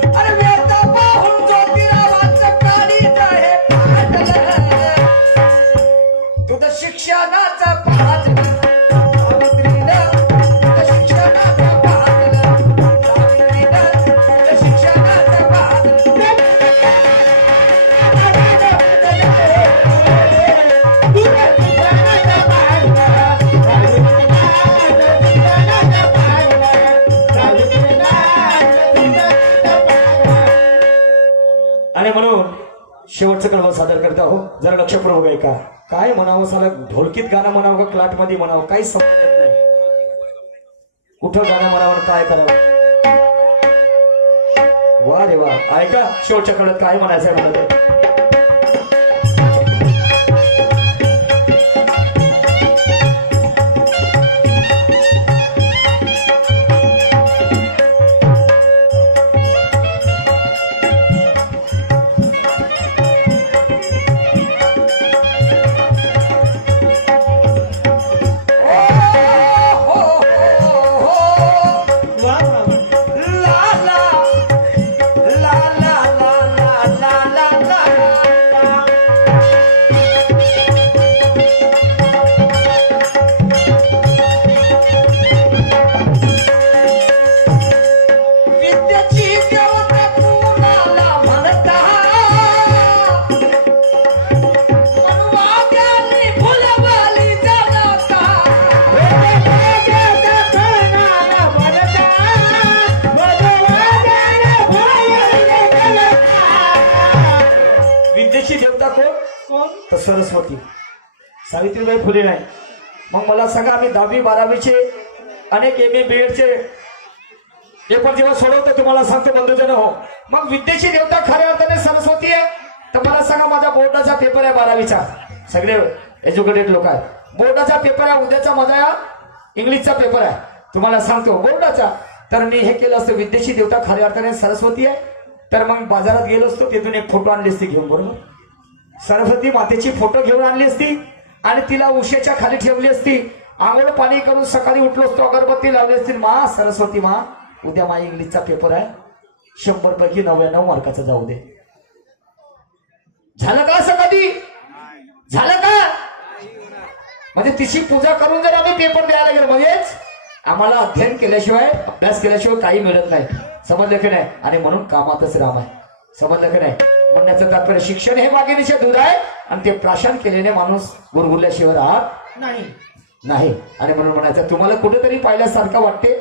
अरे व्यथा पाहून ज्योतिरावांचं काळीज हे फाटलं. तुझं शिक्षणाचं पाजलं सावित्रीनं, तुझं शिक्षणाचं पाजलं सावित्रीनं, तुझं शिक्षणाचं पाजलं. आणि म्हणून शेवटचं कळवा सादर करता हो, जरा लक्षपूर्वक ऐका. काय म्हणावं, साला ढोलकीत गाणं म्हणावं का क्लाट मध्ये म्हणावं, काही समजत नाही. कुठं गाणं म्हणावं आणि काय करावं. वा रे वा. ऐका शेवटच्या कळत काय म्हणायचं आहे मला ते. वा वा. ला ला ला ला ला ला ला ला ला. विद्याची देवता कुणाला म्हणता, मनवाद्याने फुलवाली जगता. विद्येची देवता कोण? कोण? तर सरस्वती. सावित्रीबाई फुले नाही. मग मला सांगा, आम्ही 10वी 12वीचे अनेक MA BEd चे पेपर जेव्हा सोडवतो, तुम्हाला सांगतो बंधुजन हो, मग विद्येची देवता खऱ्या अर्थाने सरस्वती आहे. तर मला सांगा, माझा बोर्डाचा पेपर आहे 12वीचा, सगळे एज्युकेटेड लोक आहेत. बोर्डाचा पेपर आहे उद्याचा, माझा इंग्लिशचा पेपर आहे, तुम्हाला सांगतो बोर्डाचा. तर मी हे केलं असतं, विद्येची देवता खऱ्या अर्थाने सरस्वती आहे. तर मग बाजारात गेलो असतो, तिथून एक फोटो आणली असती घेऊन, बरोबर. सरस्वती मातेची फोटो घेऊन आणली असती आणि तिला उशेच्या खाली ठेवली असती. आंघोळ पाणी करून सकाळी उठलो असतो, अगरबत्ती लावली असती. मा सरस्वती मा, उद्या माझ्या इंग्लिशचा पेपर आहे, 100 पैकी 99 मार्काचा जाऊ दे. झालं का असं कधी? झालं का? म्हणजे तिची पूजा करून जर आम्ही पेपर द्यायला गेलो, म्हणजेच आम्हाला अध्ययन केल्याशिवाय, अभ्यास केल्याशिवाय काही मिळत नाही. समजलं की नाही? आणि म्हणून कामातच राम आहे. समजलं की नाही? म्हणण्याचं तात्पर्य शिक्षण हे मागेनीचे दूध आहे आणि ते प्राशन केल्याने माणूस गुरगुरल्याशिवाय राहत नाही. आणि म्हणून म्हणायचं, तुम्हाला कुठेतरी पाहिल्यासारखं वाटते,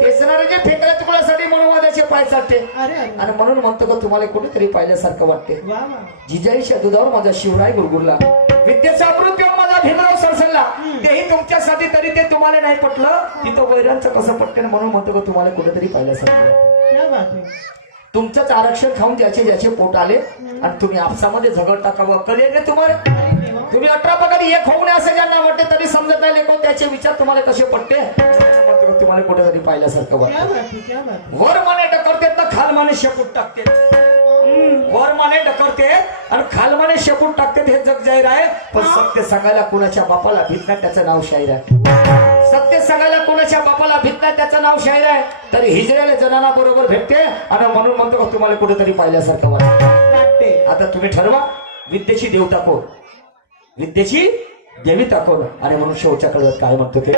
तेच जे फेकल्या तुकड्यासाठी म्हणून कोणाचे पाय चाटते अरे अरे आणि म्हणून म्हणतो का तुम्हाला कुठेतरी पाहिल्यासारखं वाटते. वा वा जिजाईच्या दुधावर माझा शिवराय गुरगुरला, विद्येचा अमृत पिऊन माझा भीमराव सरसरला. तेही तुमच्यासाठी तरी ते तुम्हाला नाही पटलं, तिथं वैरांचं कसं पटते म्हणून म्हणतो का तुम्हाला कुठेतरी पाहिल्यासारखं वाटते. क्या बात है. तुमचंच आरक्षण खाऊन ज्याचे ज्याचे पोट आले आणि तुम्ही आपसामध्ये झगड टाकावं कधी रे तुम्हाला. अरे देवा. तुम्ही 18 पगारी एक होऊ नये असं ज्यांना वाटते तरी समजत नाही लेको त्याचे विचार तुम्हाला कसे पटते म्हणतो का तुम्हाला कुठेतरी पाहिल्यासारखं क्या वाटतं. बात है, क्या बात है. वर माने ढकलतेत ना खाल माने शेपूट टाकते. वर माने ढकलते आणि खाल माने शेपूट टाकते हे जग जाहीर आहे. पण सत्य सांगायला कोणाच्या बापाला भीत नाही त्याचं नाव शाहीर आहे. सत्य सांगायला कोणाच्या बापाला भीत नाही त्याचं नाव शाहीर आहे. तरी हिजऱ्याला जनाना बरोबर भेटते आणि म्हणून म्हणतो का तुम्हाला कुठेतरी पाहिल्यासारखं वाटते. आता तुम्ही ठरवा विद्येची देवता कोण, विद्येची देविता कोण आणि म्हणून शेवटच्या कळत काय म्हणतो ते.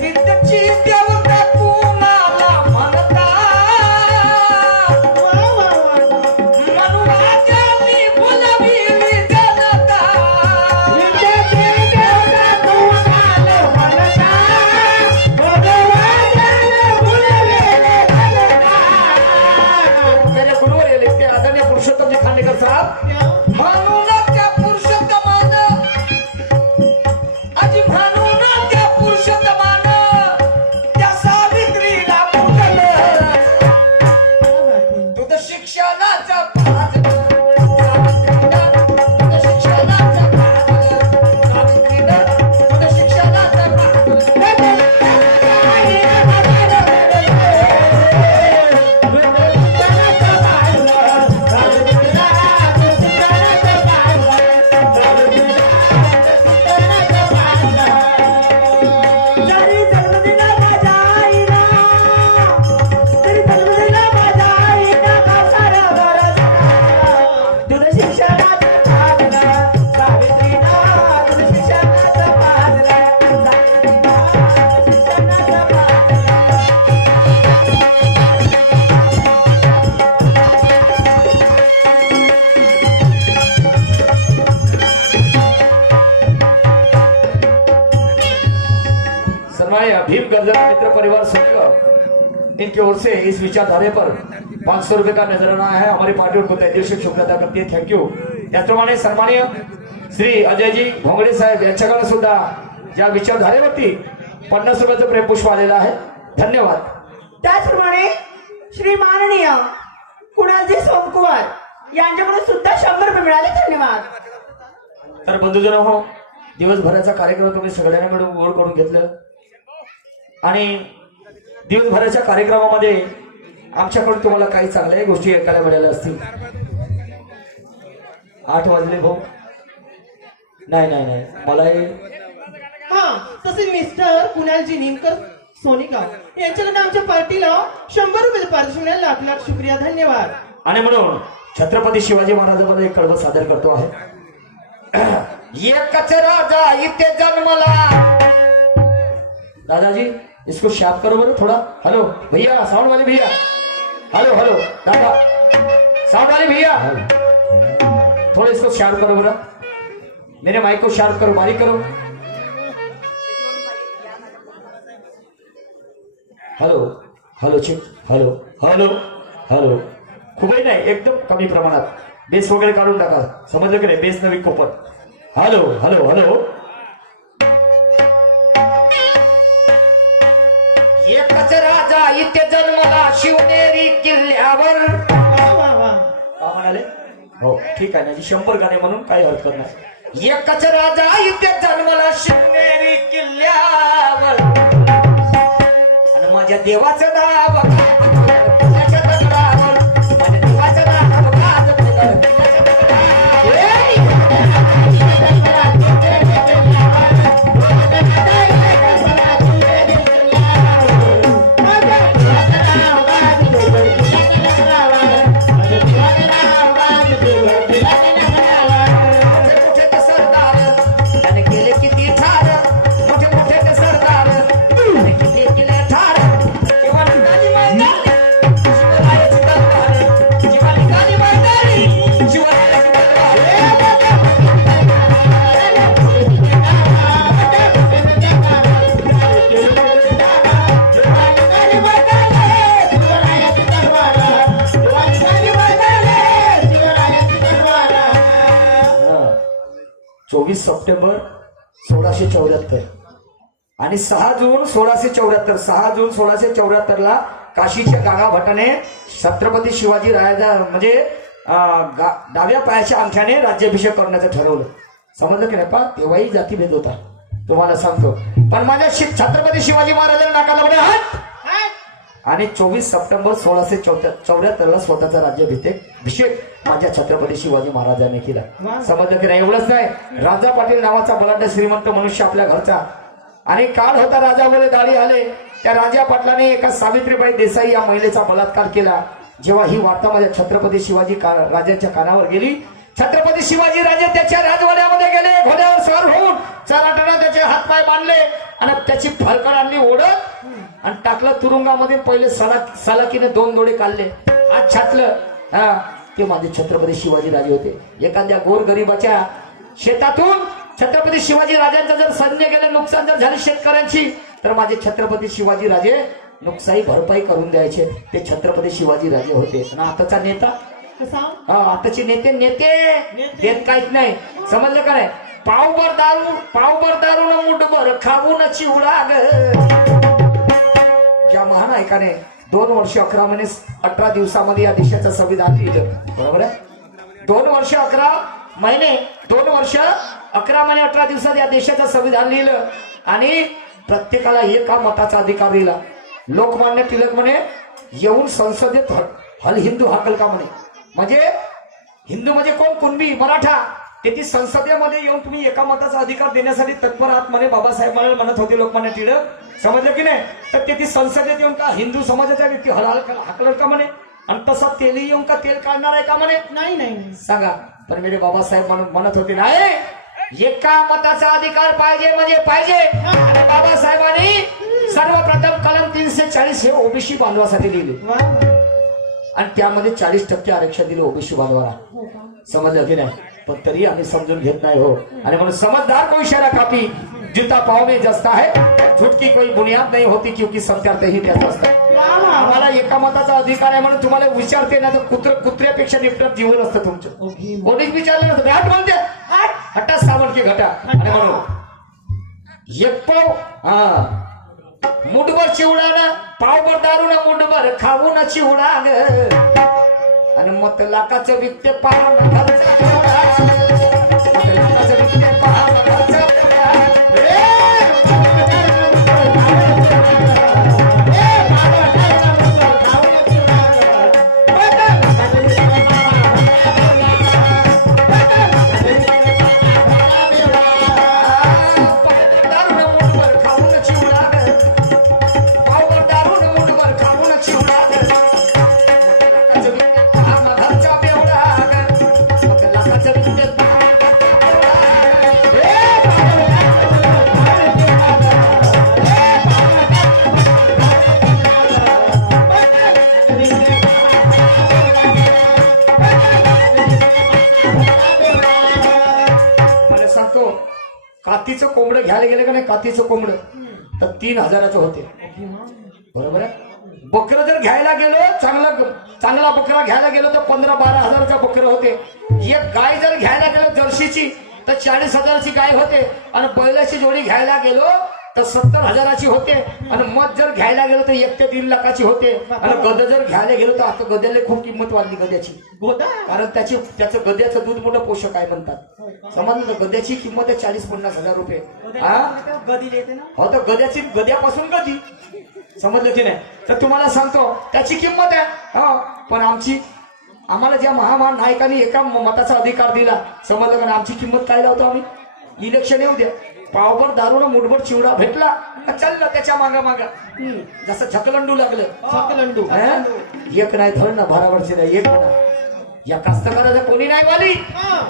विद्येची देवता कुणाला म्हणतात, वा वा वा वा. मनुवाद्यांनी बोलाविली जनता. विद्येची देवता तुम्हाला म्हणतात, भगवानाने बोलवलेले जनता. मेरे गुरुवर येले ते आदरणीय पुरुषोत्तमजी खांडेकर साहेब. क्या? म्हणून त्या पुरुषोत्तमानं आजी म्हणून त्या पुरुषोत्तमानं त्या सावित्रीला पूजलं. क्या बात है. दूध शिक्षणाचा पाजलं. सावित्रीला दूध शिक्षणाचा पाजलं. सावित्रीला दूध शिक्षणाचा जरी जन्म दिला माझ्या आईला, तरी जन्म दिला माझ्या आईला कासारा बरसला. दूध शिक्षणाचं पाजलं, सावित्रीला दूध शिक्षणाचं पाजलं, सावित्रीला शिक्षणाचं पाजलं. सन्माननीय भीम गर्जना मित्र परिवार संघ इनकी ओर से इस विचारधारे पर 500 रुपए का नजराना है. हमारी पार्टी उनको तहे दिल से शुक्रिया अदा करती है. थँक्यू. त्याचप्रमाणे सन्माननीय श्री अजयजी भोंगडे साहेब यांच्याकडे सुद्धा ज्या विचारधारेवरती 50 रुपयाचं प्रेमपुष्प आलेलं आहे. धन्यवाद. त्याचप्रमाणे श्री माननीय कुणालजी सोमकुमार यांच्याकडून सुद्धा 100 रुपये मिळाले. धन्यवाद. तर बंधुजन हो, दिवसभराचा कार्यक्रम तुम्ही सगळ्यांना मिळून गोड करून घेतलं आणि दिवसभराच्या कार्यक्रमामध्ये आमच्याकडून तुम्हाला काही चांगल्या गोष्टी ऐकायला मिळाल्या असतील. 8 वाजले भाऊ. नाही मला हा तसे मिस्टर कुणालजी निमकर सोनेगाव यांच्याकडनं आमच्या पार्टीला 100 रुपये पारितोषिक मिळाले. लाख लाख शुक्रिया. धन्यवाद. आणि म्हणून छत्रपती शिवाजी महाराजांमध्ये एक कळवं सादर करतो आहे. एकच राजा इथे जन्मला. दादाजी इसको शार्प करो बरो थोड़ा. हेलो भैया साउंड वाले भैया. हेलो हेलो दादा साउंड वाले भैया थोड़ा इसको शार्प करो बरा. मेरे माइक को शार्प करो, बारीक करो. हेलो हेलो चिक. Hello hello hello. खूपही नाही, एकदम कमी प्रमाणात. बेस वगैरे काढून टाका. समजलं की नाही? बेस नवी कोपत. Hello hello hello. एकच राजा इथे जन्मला शिवनेरी किल्ल्यावर. वा वा वा. का म्हणाले? हो ठीक आहे ना, 100 गाणे म्हणून काही हरकत नाही. एकच राजा इथे जन्मला शिवनेरी किल्ल्यावर आणि माझ्या देवाचं नाव त्याच्या दगडावर. माझ्या देवाचं नाव गाजवलं त्याच्या दगडावर. मोठे ते सरदार त्याने केले किती ठार. मोठे ते सरदार त्याने किती केले ठार. तेव्हा निघाली माझी 24 सप्टेंबर 1674 आणि 6 जून 1674 6 जून 1674 ला काशीच्या गागा भटाने छत्रपती शिवाजी राजा म्हणजे डाव्या पायाच्या अंगठ्याने राज्याभिषेक करण्याचं ठरवलं. समजलं की नाही पा? तेव्हाही जातीभेद होता तुम्हाला सांगतो. पण माझ्या छत्रपती शिवाजी महाराजांना नाकाला म्हणे हात. आणि 24 सप्टेंबर 1674 ला स्वतःचा राज्याभिषेक माझ्या छत्रपती शिवाजी महाराजांनी केला. समजलं की नाही? एवढंच नाही, राजा पाटील नावाचा बलाढ्य श्रीमंत मनुष्य आपल्या घरचा आणि काळ होता राजामध्ये दाढी आले. त्या राजा पाटलाने एका सावित्रीबाई देसाई या महिलेचा बलात्कार केला. जेव्हा ही वार्ता माझ्या छत्रपती शिवाजी राजांच्या कानावर गेली, छत्रपती शिवाजी राजे त्याच्या राजवाड्यामध्ये गेले. घोड्यावर स्वार होऊन चराटाना त्याचे हातपाय बांधले आणि त्याची फलकड आणली ओढत आणि टाकलं तुरुंगामध्ये. पहिले सलाकीने 2 दोडे काढले, हात छाटलं. ते माझे छत्रपती शिवाजी राजे होते. एखाद्या गोरगरिबाच्या शेतातून छत्रपती शिवाजी राजांचं जर सैन्य गेलं, नुकसान जर झाली शेतकऱ्यांची, तर माझे छत्रपती शिवाजी राजे नुकसानी भरपाई करून द्यायचे. ते छत्रपती शिवाजी राजे होते. आणि आताचा नेता, आताचे नेते देत काहीच नाही. समजलं का नाही? पावभर दारू न मुठभर खाऊन चिवडा ग. ज्या महानायकाने 2 वर्ष 11 महिने 18 दिवसामध्ये या देशाचं संविधान लिहिलं, बरोबर आहे? 2 वर्ष 11 महिने 18 दिवसात या देशाचं संविधान लिहिलं आणि प्रत्येकाला एका मताचा अधिकार दिला. लोकमान्य टिळक म्हणे येऊन संसदेत हल हिंदू हाकल का म्हणे. म्हणजे हिंदू म्हणजे कोण? कुणबी मराठा. ते संसदेमध्ये येऊन तुम्ही एका मताचा अधिकार देण्यासाठी तत्पर आहात म्हणे बाबासाहेब मला म्हणत होते लोकमान्य टिळक. समजलं की नाही? तर ते संसदेत येऊन का हिंदू समाजाच्या व्यक्ती हाकल का म्हणे. आणि तसा तेलही येऊन का तेल काढणार आहे का म्हणे. नाही सांगा. पण मेरे बाबासाहेब म्हणत होते नाही, एका मताचा अधिकार पाहिजे म्हणजे पाहिजे. आणि बाबासाहेबांनी सर्वप्रथम कलम 340 हे ओबीसी बांधवासाठी लिहिले आणि त्यामध्ये 40% आरक्षण दिलं ओबीसी बांधवाला. समजलं की नाही? पण तरी आम्ही समजून घेत नाही हो. आणि म्हणून समझदार को इशारा काफी, जूता पाव में जसता है, झूठ की कोई बुनियाद नहीं होती क्योंकि सत्यार्थ ही त्यात असतात. आम्हाला एका मताचा अधिकार आहे म्हणून तुम्हाला विचारते ना, तर कुत्र्यापेक्षा निपटत जीवन असतं तुमचं. कोणीच विचारलं नसतं. घाट म्हणते हट्टा सावण की घटा. आणि म्हणून एक पाव मुठभर चिवडा पावभर दारू ना मुठभर खाऊ ना चिवडा आणि मत लाखाचं विकते पहा कातीचं कोंबडं घ्यायला गेलं का नाही, कातीचं कोंबडं तर 3,000चं होते. बरोबर आहे? बकरं जर घ्यायला गेलो, चांगला बकरा घ्यायला गेलो तर 15-12 हजाराचा बकरं होते. एक गाय जर घ्यायला गेलो जर्सीची तर 40,000ची गाय होते. आणि बैलाची जोडी घ्यायला गेलो तर 70,000ची होते. आणि मध जर घ्यायला गेलो तर 1 ते 1.5 लाखाची होते. आणि गद जर घ्यायला गेलो तर आता गद्याला खूप किंमत वाढली गद्याची. कारण त्याचं गद्याचं दूध मोठं पोषक आहे म्हणतात. समजलं? गद्याची किंमत आहे 40-50 हजार रुपये. हो, तर गद्यापासून गदी. समजलं की नाही? तर तुम्हाला सांगतो त्याची किंमत आहे. पण आम्हाला ज्या महान नायकांनी एका मताचा अधिकार दिला, समजलं का? आमची किंमत काय लावतो आम्ही? इलेक्शन येऊ द्या, पावभर दारूला मुठभर चिवडा भेटला चाललं त्याच्या मागा जसं झकलंडू लागलं. झकलंडू एक नाही धड ना भरावरचे नाही एक म्हणा. या कास्तकाराचं कोणी नाही वाली.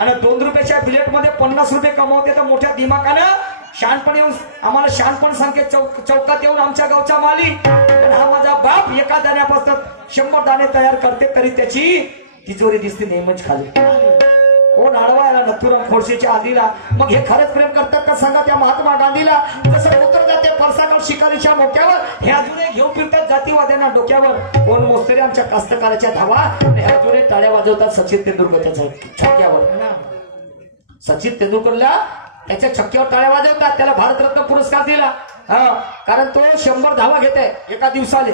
आणि 2 रुपयाच्या बिलेट मध्ये 50 रुपये कमावते तर मोठ्या दिमागानं शहाणपण येऊन आम्हाला शहाणपण सांगते. चौकात येऊन आमच्या गावचा माली. पण हा माझा बाप एका दाण्यापासून 100 दाणे तयार करते तरी त्याची तिजोरी दिसते नेहमीच खाली. कोण अडवायला नथुराम खोडसेच्या आधीला. मग हे खरंच प्रेम करतात का सांगा त्या महात्मा गांधीला? जसं उतर जाते परसाकड शिकारीच्या मोक्यावर, हे अजूनही घेऊन फिरतात जातीवाद्यांना डोक्यावर. कोण मोस्तरी आमच्या कास्तकाराच्या धावा, हे अजूनही टाळ्या वाजवतात सचिन तेंडुलकर त्याच्या छोक्यावर. सचिन तेंडुलकरला त्याच्या छक्क्यावर टाळ्या वाजवतात, त्याला भारतरत्न पुरस्कार दिला. हा, कारण तो 100 धावा घेते एका दिवसाले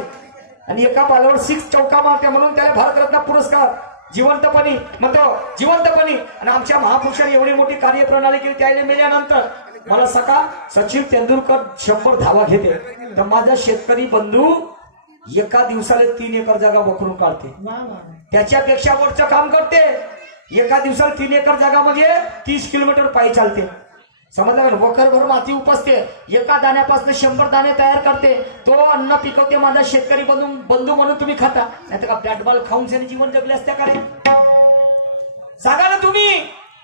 आणि एका बॉलवर 6 चौका मारते, म्हणून त्याला भारतरत्न पुरस्कार जिवंतपणी म्हणतो, जिवंतपणी. आणि आमच्या महापुरुषांनी एवढी मोठी कार्यप्रणाली केली, त्याला मेल्यानंतर मला सकाळ सचिन तेंडुलकर 100 धावा घेते, तर माझा शेतकरी बंधू एका दिवसाला 3 एकर जागा वखरून काढते, वा वा. त्याच्यापेक्षा वरचं काम करते. एका दिवसाला 3 एकर जागा म्हणजे 30 किलोमीटर पायी चालते. समजलं का? वखरभर माती उपसते, एका दाण्यापासून 100 दाणे तयार करते, तो अन्न पिकवते. माझा शेतकरी बंधू म्हणून तुम्ही खाता, नाही तर का बॅट बॉल खाऊन त्याने जीवन जगले असत्या का रे? सांगा ना तुम्ही,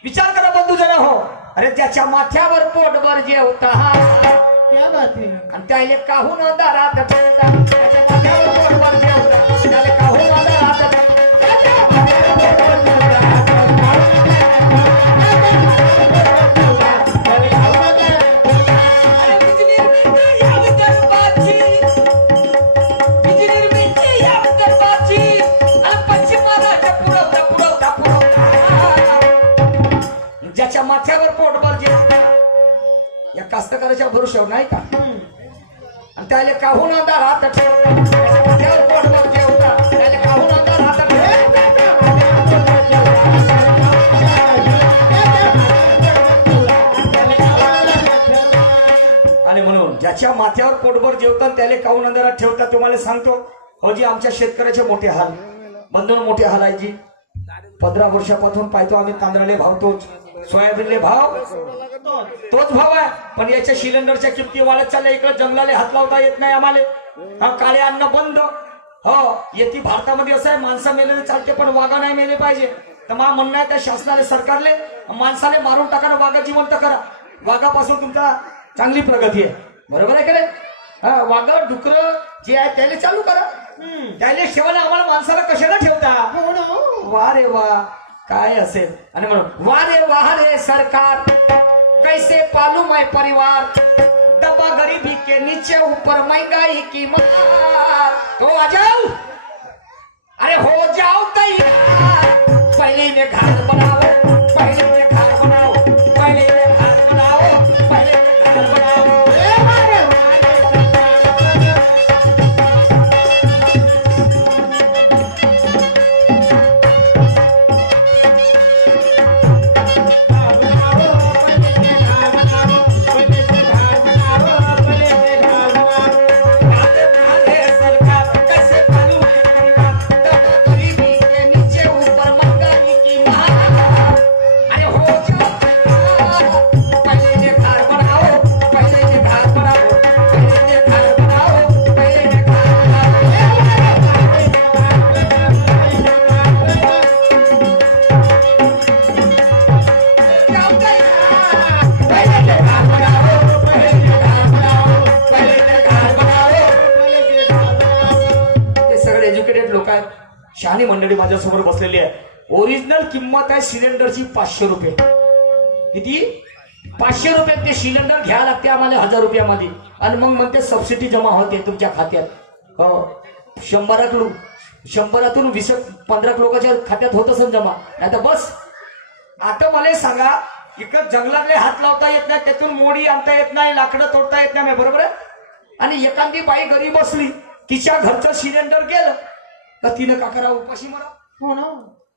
विचार करा बंधू जरा हो. अरे त्याच्या माथ्यावर पोटभर जेवता क्या बात है. आणि त्याले काहून दारात ठेवता, त्याच्या माथ्यावर पोटभर जेवता, त्याले काहून दारात ज्याच्या माथ्यावर पोटभर जेवता, या कास्तकाराच्या भरोश्यावर नाही का? आणि त्याला काहून दारात ठेवता, त्याच्या माथ्यावर पोटभर जेवता, त्याला काहून दारात आणि म्हणून ज्याच्या माथ्यावर पोटभर जेवतात त्याला काहून अंधारात ठेवतात. तुम्हाला सांगतो हो जी, आमच्या शेतकऱ्याचे मोठे हाल, बंधून मोठे हाल आहे जी. 15 वर्षापासून पाहतो आम्ही तांदळाले भाव तोच, सोयाबीनले भाव तोच भाव आहे, पण याच्या सिलेंडरच्या किमती वाढत चालल्या. इकडे जंगलाले हात लावता येत नाही आम्हाला. काळे अन्न बंद. हो, येते भारतामध्ये असं आहे, माणसं मेलेले चालते पण वाघा नाही मेले पाहिजे. तर मला म्हणणं आहे त्या शासनाने, सरकारले माणसाले मारून टाका ना, वाघा जिवंत करा. वाघापासून तुमचा चांगली प्रगती आहे, बरोबर आहे का रे? हा, वाघ डुकर जे आहे त्याला चालू करा, त्याला ठेवायला. आम्हाला माणसाला कशाला ठेवता? हो ना. वा रे वा, काय असेल. आणि म्हणून वाह रे सरकार, कैसे पालू मैं परिवार, दबा गरीबी के नीचे ऊपर महंगाई की मार. तो आ जाओ, अरे हो जाओ तैयार, पहले ने घर बनाओ, पहले ने घर बनाओ, पहले ने घर बनाओ, पहले ने घर बनाओ. शहाणी मंडळी माझ्यासमोर बसलेली आहे. ओरिजिनल किंमत आहे सिलेंडरची 500 रुपये. किती? 500 रुपये ते सिलेंडर घ्यायला लागते आम्हाला 1000 रुपयामध्ये. आणि मग म्हणते सबसिडी जमा होते तुमच्या खात्यात. हो, 100तून 20-15 लोकांच्या खात्यात होत असेल जमा. नाही तर बस. आता मला सांगा, इकडं जंगलातले हात लावता येत नाही, त्यातून मोडी आणता येत नाही, लाकडं तोडता येत नाही, बरोबर आहे? आणि एखादी बाई घरी बसली, तिच्या घरचं सिलेंडर गेलं तर तिनं का करावं? उपाशी मराव. हो ना.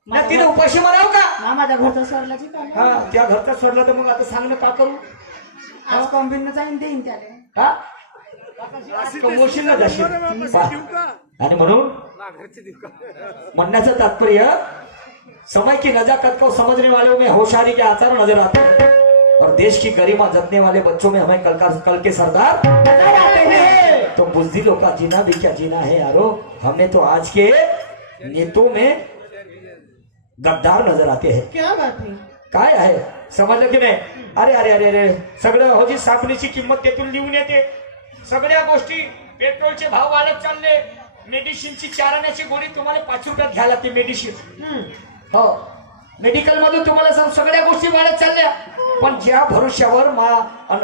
नाही, तिनं उपाशी मराव का? ना, माझ्या घरचा सरलाची काय. हा, त्या घरचा सोडला तर मग आता सांगणं का करू? आज कॉम्बिन जाईन देईन त्याला. हा, कमवशील ना जाशील. आणि म्हणून म्हणण्याचं तात्पर्य, समय की नजाकत को समझने वालों में होशियारी के आचार नजर आते हैं, और देश की गरिमा जपने वाले बच्चों में हमें कल के सरदार नजर आते हैं. तो बुज़दिलों का जीना भी क्या जीना है यारो. हमने तो आज के नेतों में गद्दार नजर आते हैं. क्या बात है. काय आहे, समजलं की नाही? अरे अरे अरे अरे, सगळं हो जी, साखरेची किंमत त्यातून लिहून येते. सगळ्या गोष्टी, पेट्रोलचे भाव वाढत चालले, मेडिसिनची 4 आण्याची गोळी तुम्हाला 5 रुपयात घ्यायला लागते मेडिसिन. हो, मेडिकल मधून तुम्हाला सगळ्या गोष्टी वाढत चालल्या. पण ज्या भरोश्यावर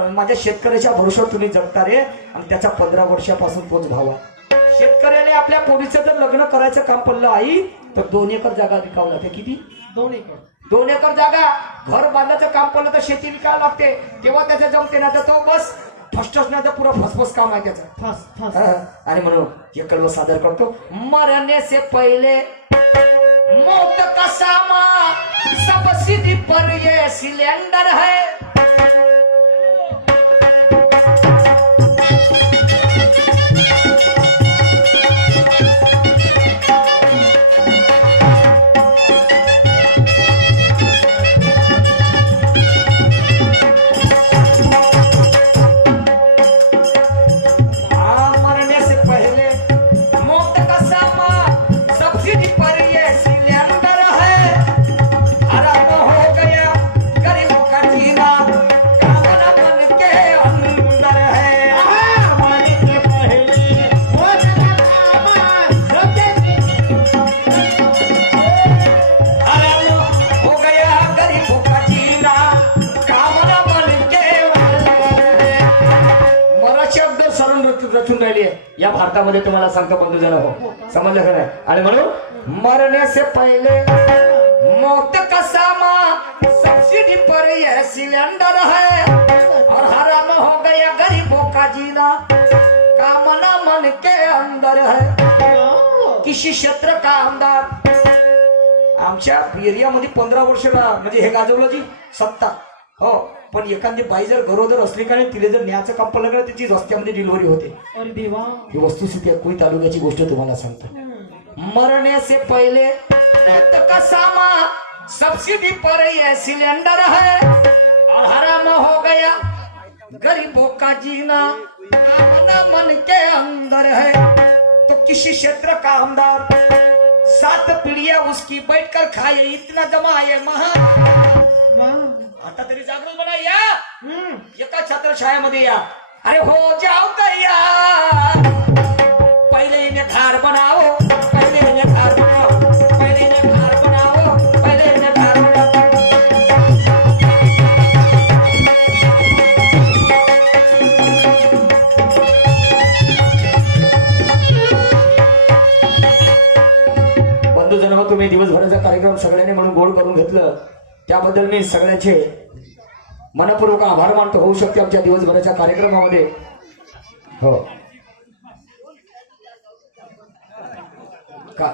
माझ्या शेतकऱ्याच्या भरोश्यावर तुम्ही जगता रे, आणि त्याचा 15 वर्षापासून तोच भाव आहे. शेतकऱ्याला आपल्या पोरीचं जर लग्न करायचं काम पडलं आई, तर 2 एकर जागा विकावं लागते. किती? 2 एकर. 2 एकर जागा घर बांधायचं काम पडलं तर शेती विकायला लागते, तेव्हा त्याचं जमते ना. तर तो बस फस्टच नाही तर पुरा फसफस काम आहे त्याचं. फस फस आणि म्हणून हे कळव सादर करतो. मरने से पहिले मौत का सामा सबसिडी पर ये सिलेंडर है. रचून राहिली आहे या भारतामध्ये. तुम्हाला सांगतो बंधूजन हो, समजलं का नाही. आणि म्हणून मरने से पहिले मौत का सामा सब्सिडी पर यह सिलेंडर है और हराम हो गया गरीबों का जीना कामना मन के अंदर है. किसी क्षेत्र का आमदार आमच्या एरियामध्ये 15 वर्षाला म्हणजे हे गाजवलं जी सत्ता हो. पण एखादी बाई जर गरोदर असली का नाही, तिला जर न्यायचं काम पडलं का तिची रस्त्यामध्ये डिलिव्हरी होते. अरे देवा, ही वस्तुस्थिती आहे. कोई तालुक्याची गोष्ट तुम्हाला सांगतो. मरने से पहले मौत का सामा सब्सिडी पर यह सिलेंडर है और हराम हो गया गरीबों का जीना कामना मन के अंदर है. तो किसी क्षेत्र का आमदार 7 पीढ़ियां उसकी बैठकर खाए इतना जमा है महा. आता तरी जागृत बना या. एका छत्रछायामध्ये या. अरे हो जाओ तैयार. पहिले इन्हें घर बनाओ, पहिले इन्हें घर बनाओ, पहिले इन्हें घर बनाओ, पहिले इन्हें घर बनाओ. बंधूजन हो, तुम्ही दिवसभराचा कार्यक्रम सगळ्यांनी म्हणून गोड करून घेतलं त्याबद्दल मी सगळ्यांचे मनपूर्वक आभार मानतो. होऊ शकते आमच्या दिवसभराच्या कार्यक्रमामध्ये हो का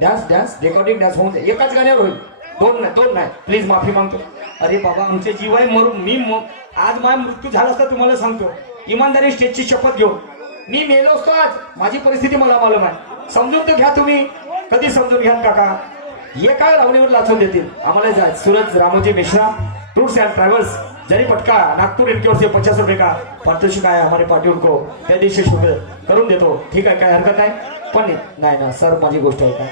डान्स रेकॉर्डिंग डान्स होऊन जाईल. एकाच गाण्यावर होईल, दोन नाही प्लीज माफी मागतो. अरे बाबा, आमचे जीव आहे मरून आज माझा मृत्यू झाला असता तुम्हाला सांगतो. इमानदारी स्टेजची शपथ घेऊ. मी मेलो असतो आज. माझी परिस्थिती मला मालूम आहे. समजून तर घ्या तुम्ही. कधी समजून घ्या काका. ये काय लावणीवर लाचून देतील आम्हाला. जाय Suraj Ramoji Mishra tours end travels जरी पटका नागपुर इनकी ओर से 50 रुपए का पारितोषिक आहे हमारे पार्टियों को. त्या दिवशी शुभ करून देतो. ठीक आहे, काय हरकत नाही. पण नाही ना सर, माझी गोष्ट आहे का.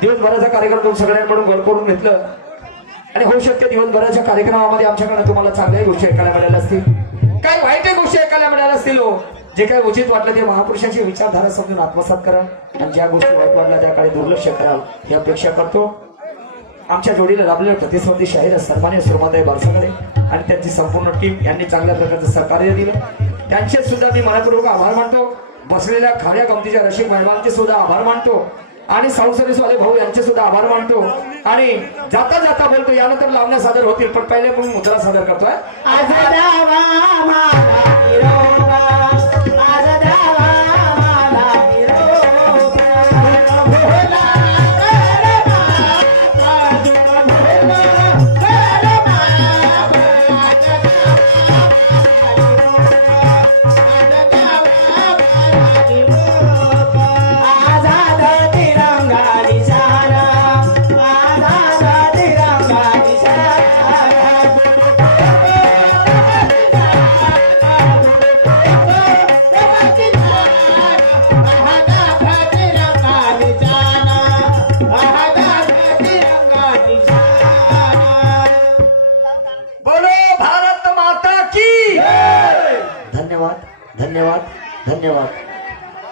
दिवसभराचा कार्यक्रम तुम्ही सगळ्यांकडून गोड करून घेतलं. आणि होऊ शकते दिवसभराच्या कार्यक्रमामध्ये आमच्याकडे तुम्हाला चांगल्याही गोष्टी ऐकायला मिळाल्या असतील, काही वाईटही गोष्टी ऐकायला मिळाल्या असतील. जे काही उचित वाटलं ते महापुरुषाची विचारधारा समजून आत्मसात करा आणि ज्या गोष्टी वाईट वाटल्या त्या काळी दुर्लक्ष करा ही अपेक्षा करतो. आमच्या जोडीला लाभलेले प्रतिस्पर्धी शाहीर सन्मान्य सुरमाताई बारसागरे आणि त्यांची संपूर्ण टीम यांनी चांगल्या प्रकारचं सहकार्य दिलं. त्यांचे सुद्धा मी मनपूर्वक आभार मानतो. बसलेल्या खाऱ्या गमतीच्या रसिक महिलांचे सुद्धा आभार मानतो आणि साऊंड सर्व्हिसवाले भाऊ यांचे सुद्धा आभार मानतो. आणि जाता जाता बोलतो यानंतर लावण्या सादर होतील, पण पहिले पण मुद्रा सादर करतोय. धन्यवाद.